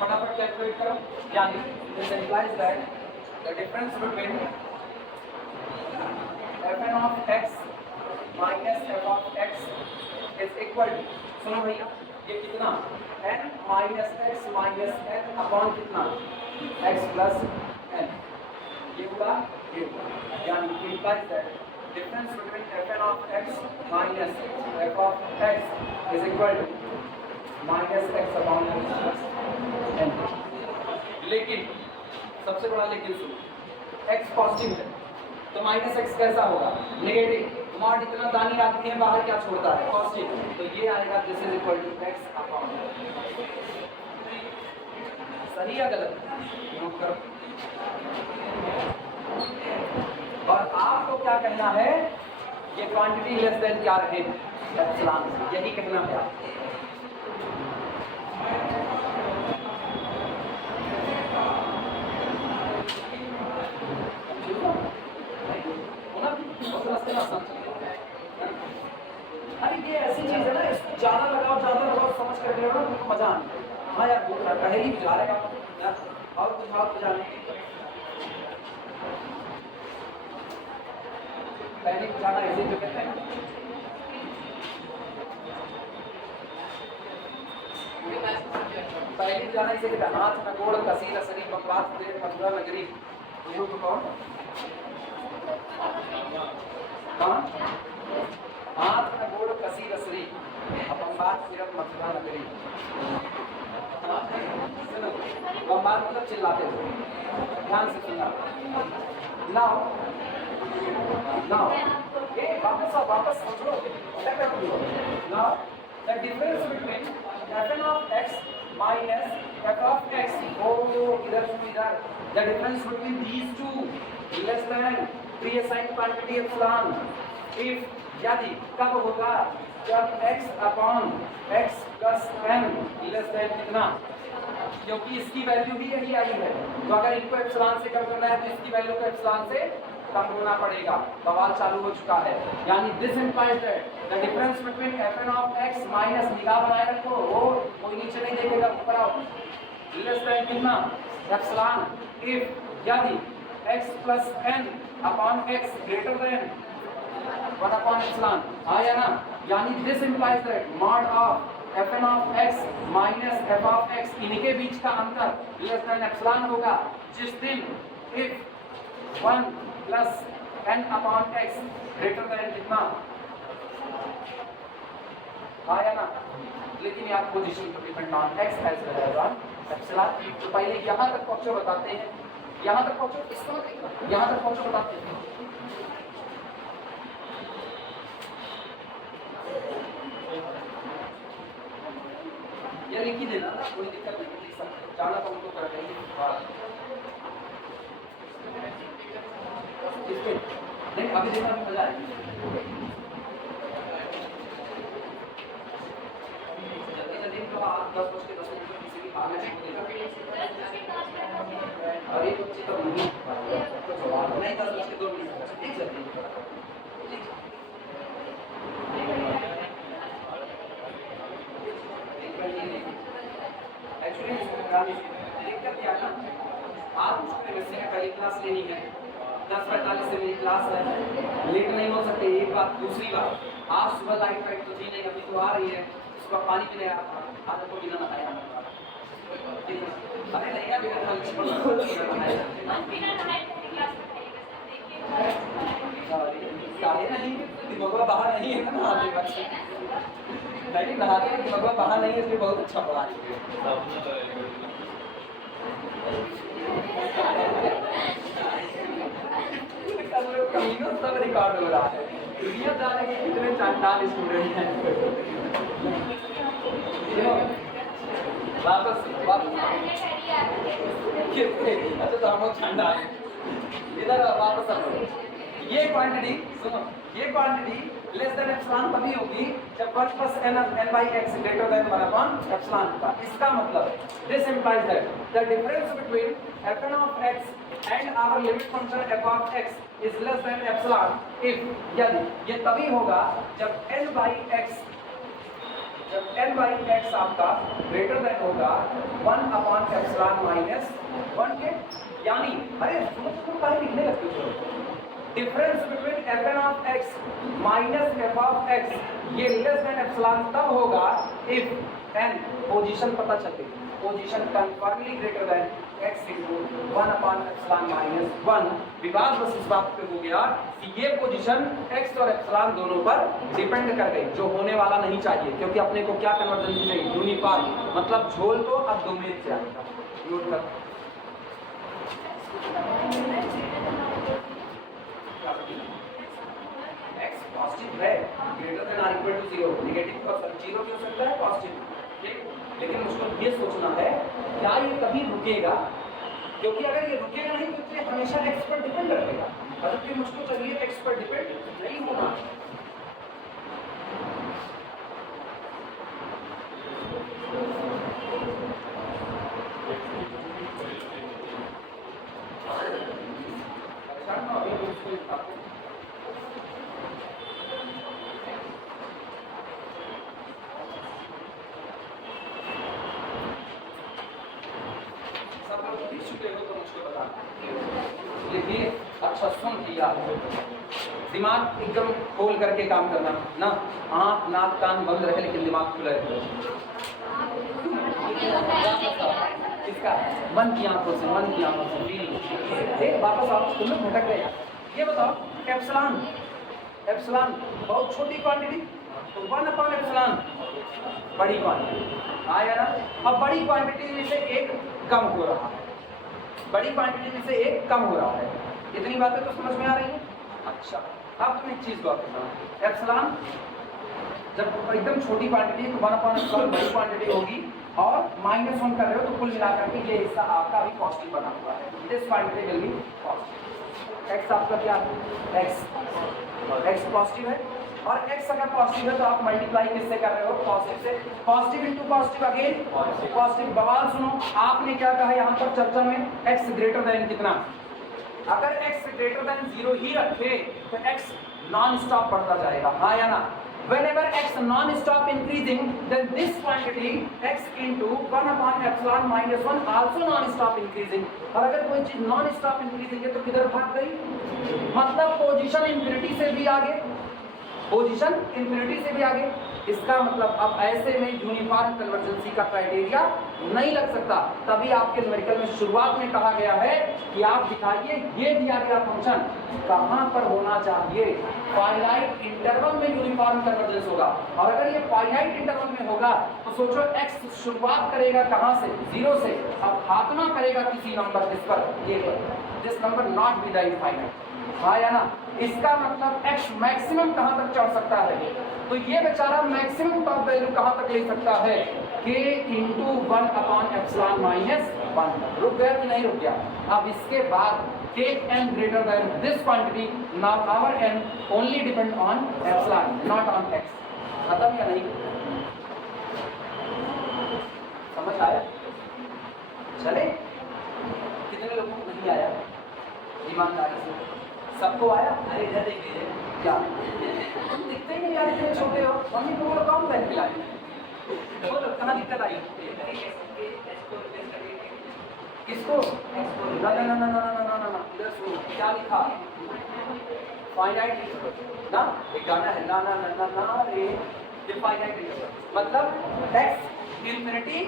फटाफट कैलकुलेट करो। यानी this implies that the difference between fn of x minus f of x is equal to, सुनो भैया, ये कितना? n minus x minus n upon कितना? x plus n। ये हुआ, ये हुआ। यानी it implies that difference between fn of x minus f of x is equal to minus x upon x plus n। लेकिन सबसे बड़ा लेकिन सुनो, x पॉजिटिव है तो माइनस x कैसा होगा? नेगेटिव। मॉड इतना दानी आदमी है बाहर क्या छोड़ता है? पॉजिटिव। तो ये आएगा this is equal to x upon. सही या गलत? नोट करो। और आपको क्या कहना है? ये क्वांटिटी लेस देन क्या रहे? एप्सिलॉन, यही कहना है आपको। अरे ये ऐसी चीज है ना, इसको ज्यादा लगाओ समझ कर ले, मजा आने। हाँ यार पहले ही जा रहा है और साथ जाने पहले जाना ऐसे जो कहते हैं पहले जाना इसे कहते हैं हाथ न गोड़ कसी रसरी बकवास दे मथुरा नगरी ये तो कौन हाथ न गोड़ कसी रसरी बकवास सिर्फ मथुरा नगरी बम्बार मतलब चिल्लाते थे ध्यान से सुनना नाउ नाउ ये वापस समझो now the difference between fn of x minus f of x इधर से इधर the difference between these two less than pre-assigned quantity epsilon if यदि कब होगा जब x upon x plus n less than कितना क्योंकि इसकी वैल्यू भी यही आई है तो अगर इनको एप्सिलॉन से कम करना है तो इसकी वैल्यू को एप्सिलॉन से कम होना पड़ेगा बवाल चालू हो चुका है यानी this implies that the difference between fn of x minus निगाह बनाए रखो वो कोई नीचे नहीं देखेगा ऊपर आओ लेस देन कितना एप्सिलॉन इफ यदि x plus n upon x greater than 1 upon epsilon आया ना यानी this implies that mod of fn of x minus f of x इनके बीच का अंतर लेस देन एप्सिलॉन होगा जिस दिन if 1 plus n upon x greater than कितना आया ना लेकिन यहाँ पोजीशन पर depend on x as well as epsilon तो पहले यहाँ तक पहुंचो बताते हैं यहाँ तक पहुंचो इसको यहाँ तक पहुंचो बताते हैं ये लिख ही देना ना कोई दिक्कत नहीं लिख सकते जाना तो उनको कर देंगे इसके नहीं अभी देखना भी मजा आएगा जल्दी तो आप 10 बज के 10 मिनट किसी भी भाग में अरे तो चित्र नहीं नहीं 10 बज के 2 मिनट ठीक जल्दी एक्चुअली दिक्कत क्या है आज मुझको वैसे में पहली क्लास लेनी है 10:45 से मेरी क्लास है लेट नहीं हो सकते एक बात दूसरी बात आज सुबह लाइट फाइट तो थी नहीं अभी तो आ रही है सुबह पानी पीने आया था आज आपको बिना नहाया अरे नहीं यार बिना नहीं भगवा बाहर नहीं है ना नहाते वक्त नहीं नहाते कि भगवा बाहर नहीं है इसलिए बहुत अच्छा पढ़ा कमीनों सब रिकॉर्ड हो रहा है दुनिया जाने के कितने चांटाल स्टूडेंट हैं वापस अच्छा तो हम लोग ठंडा है इधर वापस हम ये क्वांटिटी सुनो ये क्वांटिटी लेस देन एप्सिलॉन तभी होगी जब 1 plus n of n by x greater than 1 upon epsilon का इसका मतलब this implies that the difference between fn of x and our limit function f of x is less than epsilon if यदि ये तभी होगा जब n by x आपका greater than होगा 1 upon epsilon minus 1 के यानी अरे सुनो पहले लिखने लगते हो difference between fn of x minus f of x ये लेस देन एप्सिलॉन तब होगा इफ n पोजीशन पता चले position confirmly greater then x into 1 upon epsilon minus 1 विवाद बस इस बात पे हो गया कि ये पोजीशन x और एप्सिलॉन दोनों पर डिपेंड कर गई जो होने वाला नहीं चाहिए क्योंकि अपने को क्या कन्वर्जेंसी चाहिए यूनिफॉर्म मतलब झोल तो अब डोमेन से आएगा नोट कर x पॉजिटिव है greater than or equal to 0 negative का 0 भी हो सकता है पॉजिटिव ठीक लेकिन मुझको ये सोचना है क्या ये कभी रुकेगा क्योंकि अगर ये रुकेगा नहीं तो ये हमेशा x पर डिपेंड रहेगा अगर कि मुझको चाहिए x पर डिपेंड नहीं होना सब लोग देखिए अच्छा सुन लिया, दिमाग एकदम खोल करके काम करना ना, आँख नाक कान बंद रहे लेकिन दिमाग खुला रहे। इसका मन की आंखों से, मन की आंखों से फील वापस आओ, तुम लोग भटक गए। ये बताओ एप्सिलॉन, एप्सिलॉन बहुत छोटी क्वांटिटी, तो 1/एप्सिलॉन बड़ी क्वांटिटी आया ना। अब बड़ी क्वांटिटी में से एक कम हो रहा है, बड़ी क्वांटिटी में से एक कम हो रहा है, इतनी बातें तो समझ में आ रही है। अच्छा अब तुम एक चीज गौर करना, एप्सिलॉन जब एकदम छोटी क्वांटिटी है तो 1/एप्सिलॉन बड़ी क्वांटिटी होगी, और -1 कर रहे हो तो कुल मिलाकर के ये हिस्सा आपका भी पॉजिटिव बना हुआ है, this quantity will be positive. X आपका क्या है, एक्स पॉजिटिव है, और x अगर पॉजिटिव है तो आप मल्टीप्लाई किससे कर रहे हो, पॉजिटिव से, positive into positive again positive. बवाल सुनो, आपने क्या कहा यहाँ पर चर्चा में, x ग्रेटर देन कितना, अगर x ग्रेटर देन 0 ही रखे तो x नॉन स्टॉप बढ़ता जाएगा, हाँ या ना। Whenever x non-stop increasing, then this quantity x into 1/epsilon minus 1 also non-stop increasing। और अगर कोई चीज non-stop increasing है तो किधर भाग गई, मतलब पोजीशन इंफिनिटी से भी आगे, पोजीशन इंफिनिटी से भी आगे। इसका मतलब अब ऐसे में यूनिफॉर्म कन्वर्जेंसी का क्राइटेरिया नहीं लग सकता, तभी आपके न्यूमेरिकल में शुरुआत में कहा गया है कि आप दिखाइए ये दिया गया फंक्शन कहां पर होना चाहिए, फाइनाइट इंटरवल में यूनिफॉर्म कन्वर्जेंस होगा। और अगर ये फाइनाइट इंटरवल में होगा तो सोचो x शुरुआत करेगा कहां से, 0 से, अब खात्मा करेगा किसी नंबर जिस पर, ये this number not be the infinite, हाँ या ना। इसका मतलब x मैक्सिमम कहां तक चढ़ सकता है, तो ये बेचारा मैक्सिमम टॉप वैल्यू कहां तक ले सकता है, k into 1/epsilon minus 1। रुक गया कि नहीं रुक गया। अब इसके बाद take n greater than this quantity, now our n only depend on epsilon not on x। खत्म या नहीं, समझ आया, चले कितने लोगों को नहीं आया, ईमानदारी से सबको आया। अरे इधर देखिए क्या तुम दिखते ही नहीं यार, इतने छोटे हो, मम्मी को बोलो कम पेन खिलाए, बोलो कहाँ दिक्कत आई, किसको, ना ना ना ना ना ना ना ना, इधर सुनो क्या लिखा, फाइनाइट ना, एक गाना है ना ना ना ना ना रे, ये फाइनाइट इंटरवल मतलब x इंफिनिटी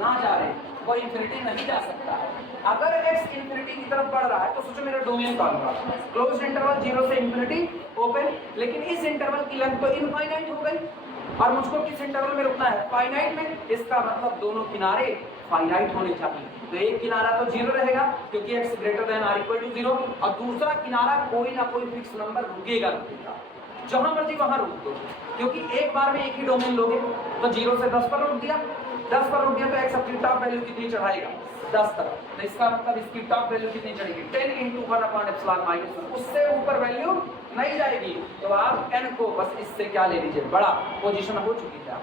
ना जा रहे, वो इंफिनिटी नहीं जा सकता है। अगर x इंफिनिटी की तरफ बढ़ रहा है तो सोचो मेरा डोमेन कौन सा, क्लोज्ड इंटरवल 0 से इंफिनिटी ओपन, लेकिन इस इंटरवल की लेंथ तो इनफाइनाइट हो गई, और मुझको किस इंटरवल में रुकना है, फाइनाइट में। इसका मतलब दोनों किनारे फाइनाइट होने चाहिए, तो एक किनारा तो 0 रहेगा क्योंकि x greater than or equal to 0, और दूसरा किनारा कोई ना कोई फिक्स नंबर रुकेगा, जहां मर्जी वहां रुक दो, क्योंकि एक बार में एक ही डोमेन लोगे, तो 0 से 10 पर रुक दिया, 10 पर रुक दिया तो x अपनी टॉप वैल्यू कितनी चढ़ाएगा, 10 तक, तो इसका मतलब इसकी टॉप वैल्यू कितनी चढ़ेगी, 10 into 1/epsilon minus 1, उससे ऊपर वैल्यू नहीं जाएगी। तो आप n को बस इससे क्या ले लीजिए, बड़ा, पोजीशन हो चुकी है,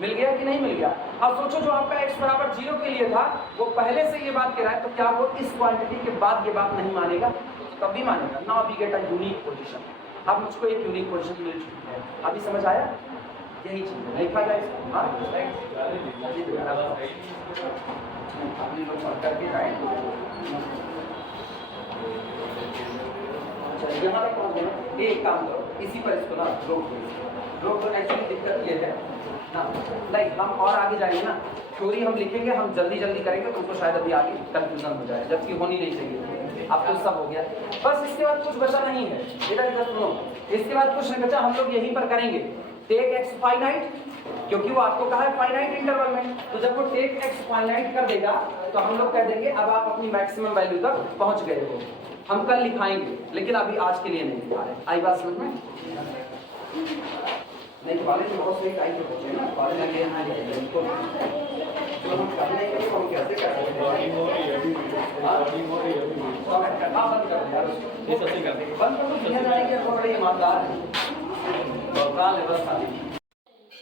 मिल गया कि नहीं मिल गया। अब सोचो जो आपका x बराबर 0 के लिए था वो पहले से ये बात कह रहा है, तो क्या वो इस क्वांटिटी के बाद ये बात नहीं मानेगा, तब भी मानेगा। Now we get a unique position, अब मुझको एक यूनिक पोजीशन मिल चुकी है, अभी समझ आया, यही चीज लिखा जाए, अभी लोग करके जाए, यहाँ तक पहुँच गए। एक काम करो, इसी पर इसको ना रोक दो, एक्चुअली दिक्कत ये है ना, लाइक हम और आगे जाएंगे ना, थ्योरी हम लिखेंगे, हम जल्दी जल्दी करेंगे तो उनको शायद अभी आगे कंफ्यूजन हो जाए, जबकि होनी नहीं चाहिए। अब तो सब हो गया, बस इसके बाद कुछ बचा नहीं है, इधर इधर सुनो, इसके बाद कुछ नहीं बचा, हम लोग यहीं पर करेंगे टेक एक्स फाइनाइट, क्योंकि वो आपको कहा है फाइनाइट इंटरवल में, तो जब वो टेक एक्स फाइनाइट कर देगा तो हम लोग कह देंगे अब आप अपनी मैक्सिमम वैल्यू तक पहुंच गए हो। हम कल लिखाएंगे लेकिन अभी आज के लिए नहीं लिखा रहे, आई बात समझ में? नहीं कॉलेज में बहुत सही टाइम पे पहुंचे ना, कॉलेज में लेना है इनको, जो हम कर नहीं करेंगे हम कैसे कर सकते हैं? हाँ बंद कर यार, ये सबसे कर बंद कर दो, दुनिया जाएगी, बड़े ईमानदार है, व्यवस्था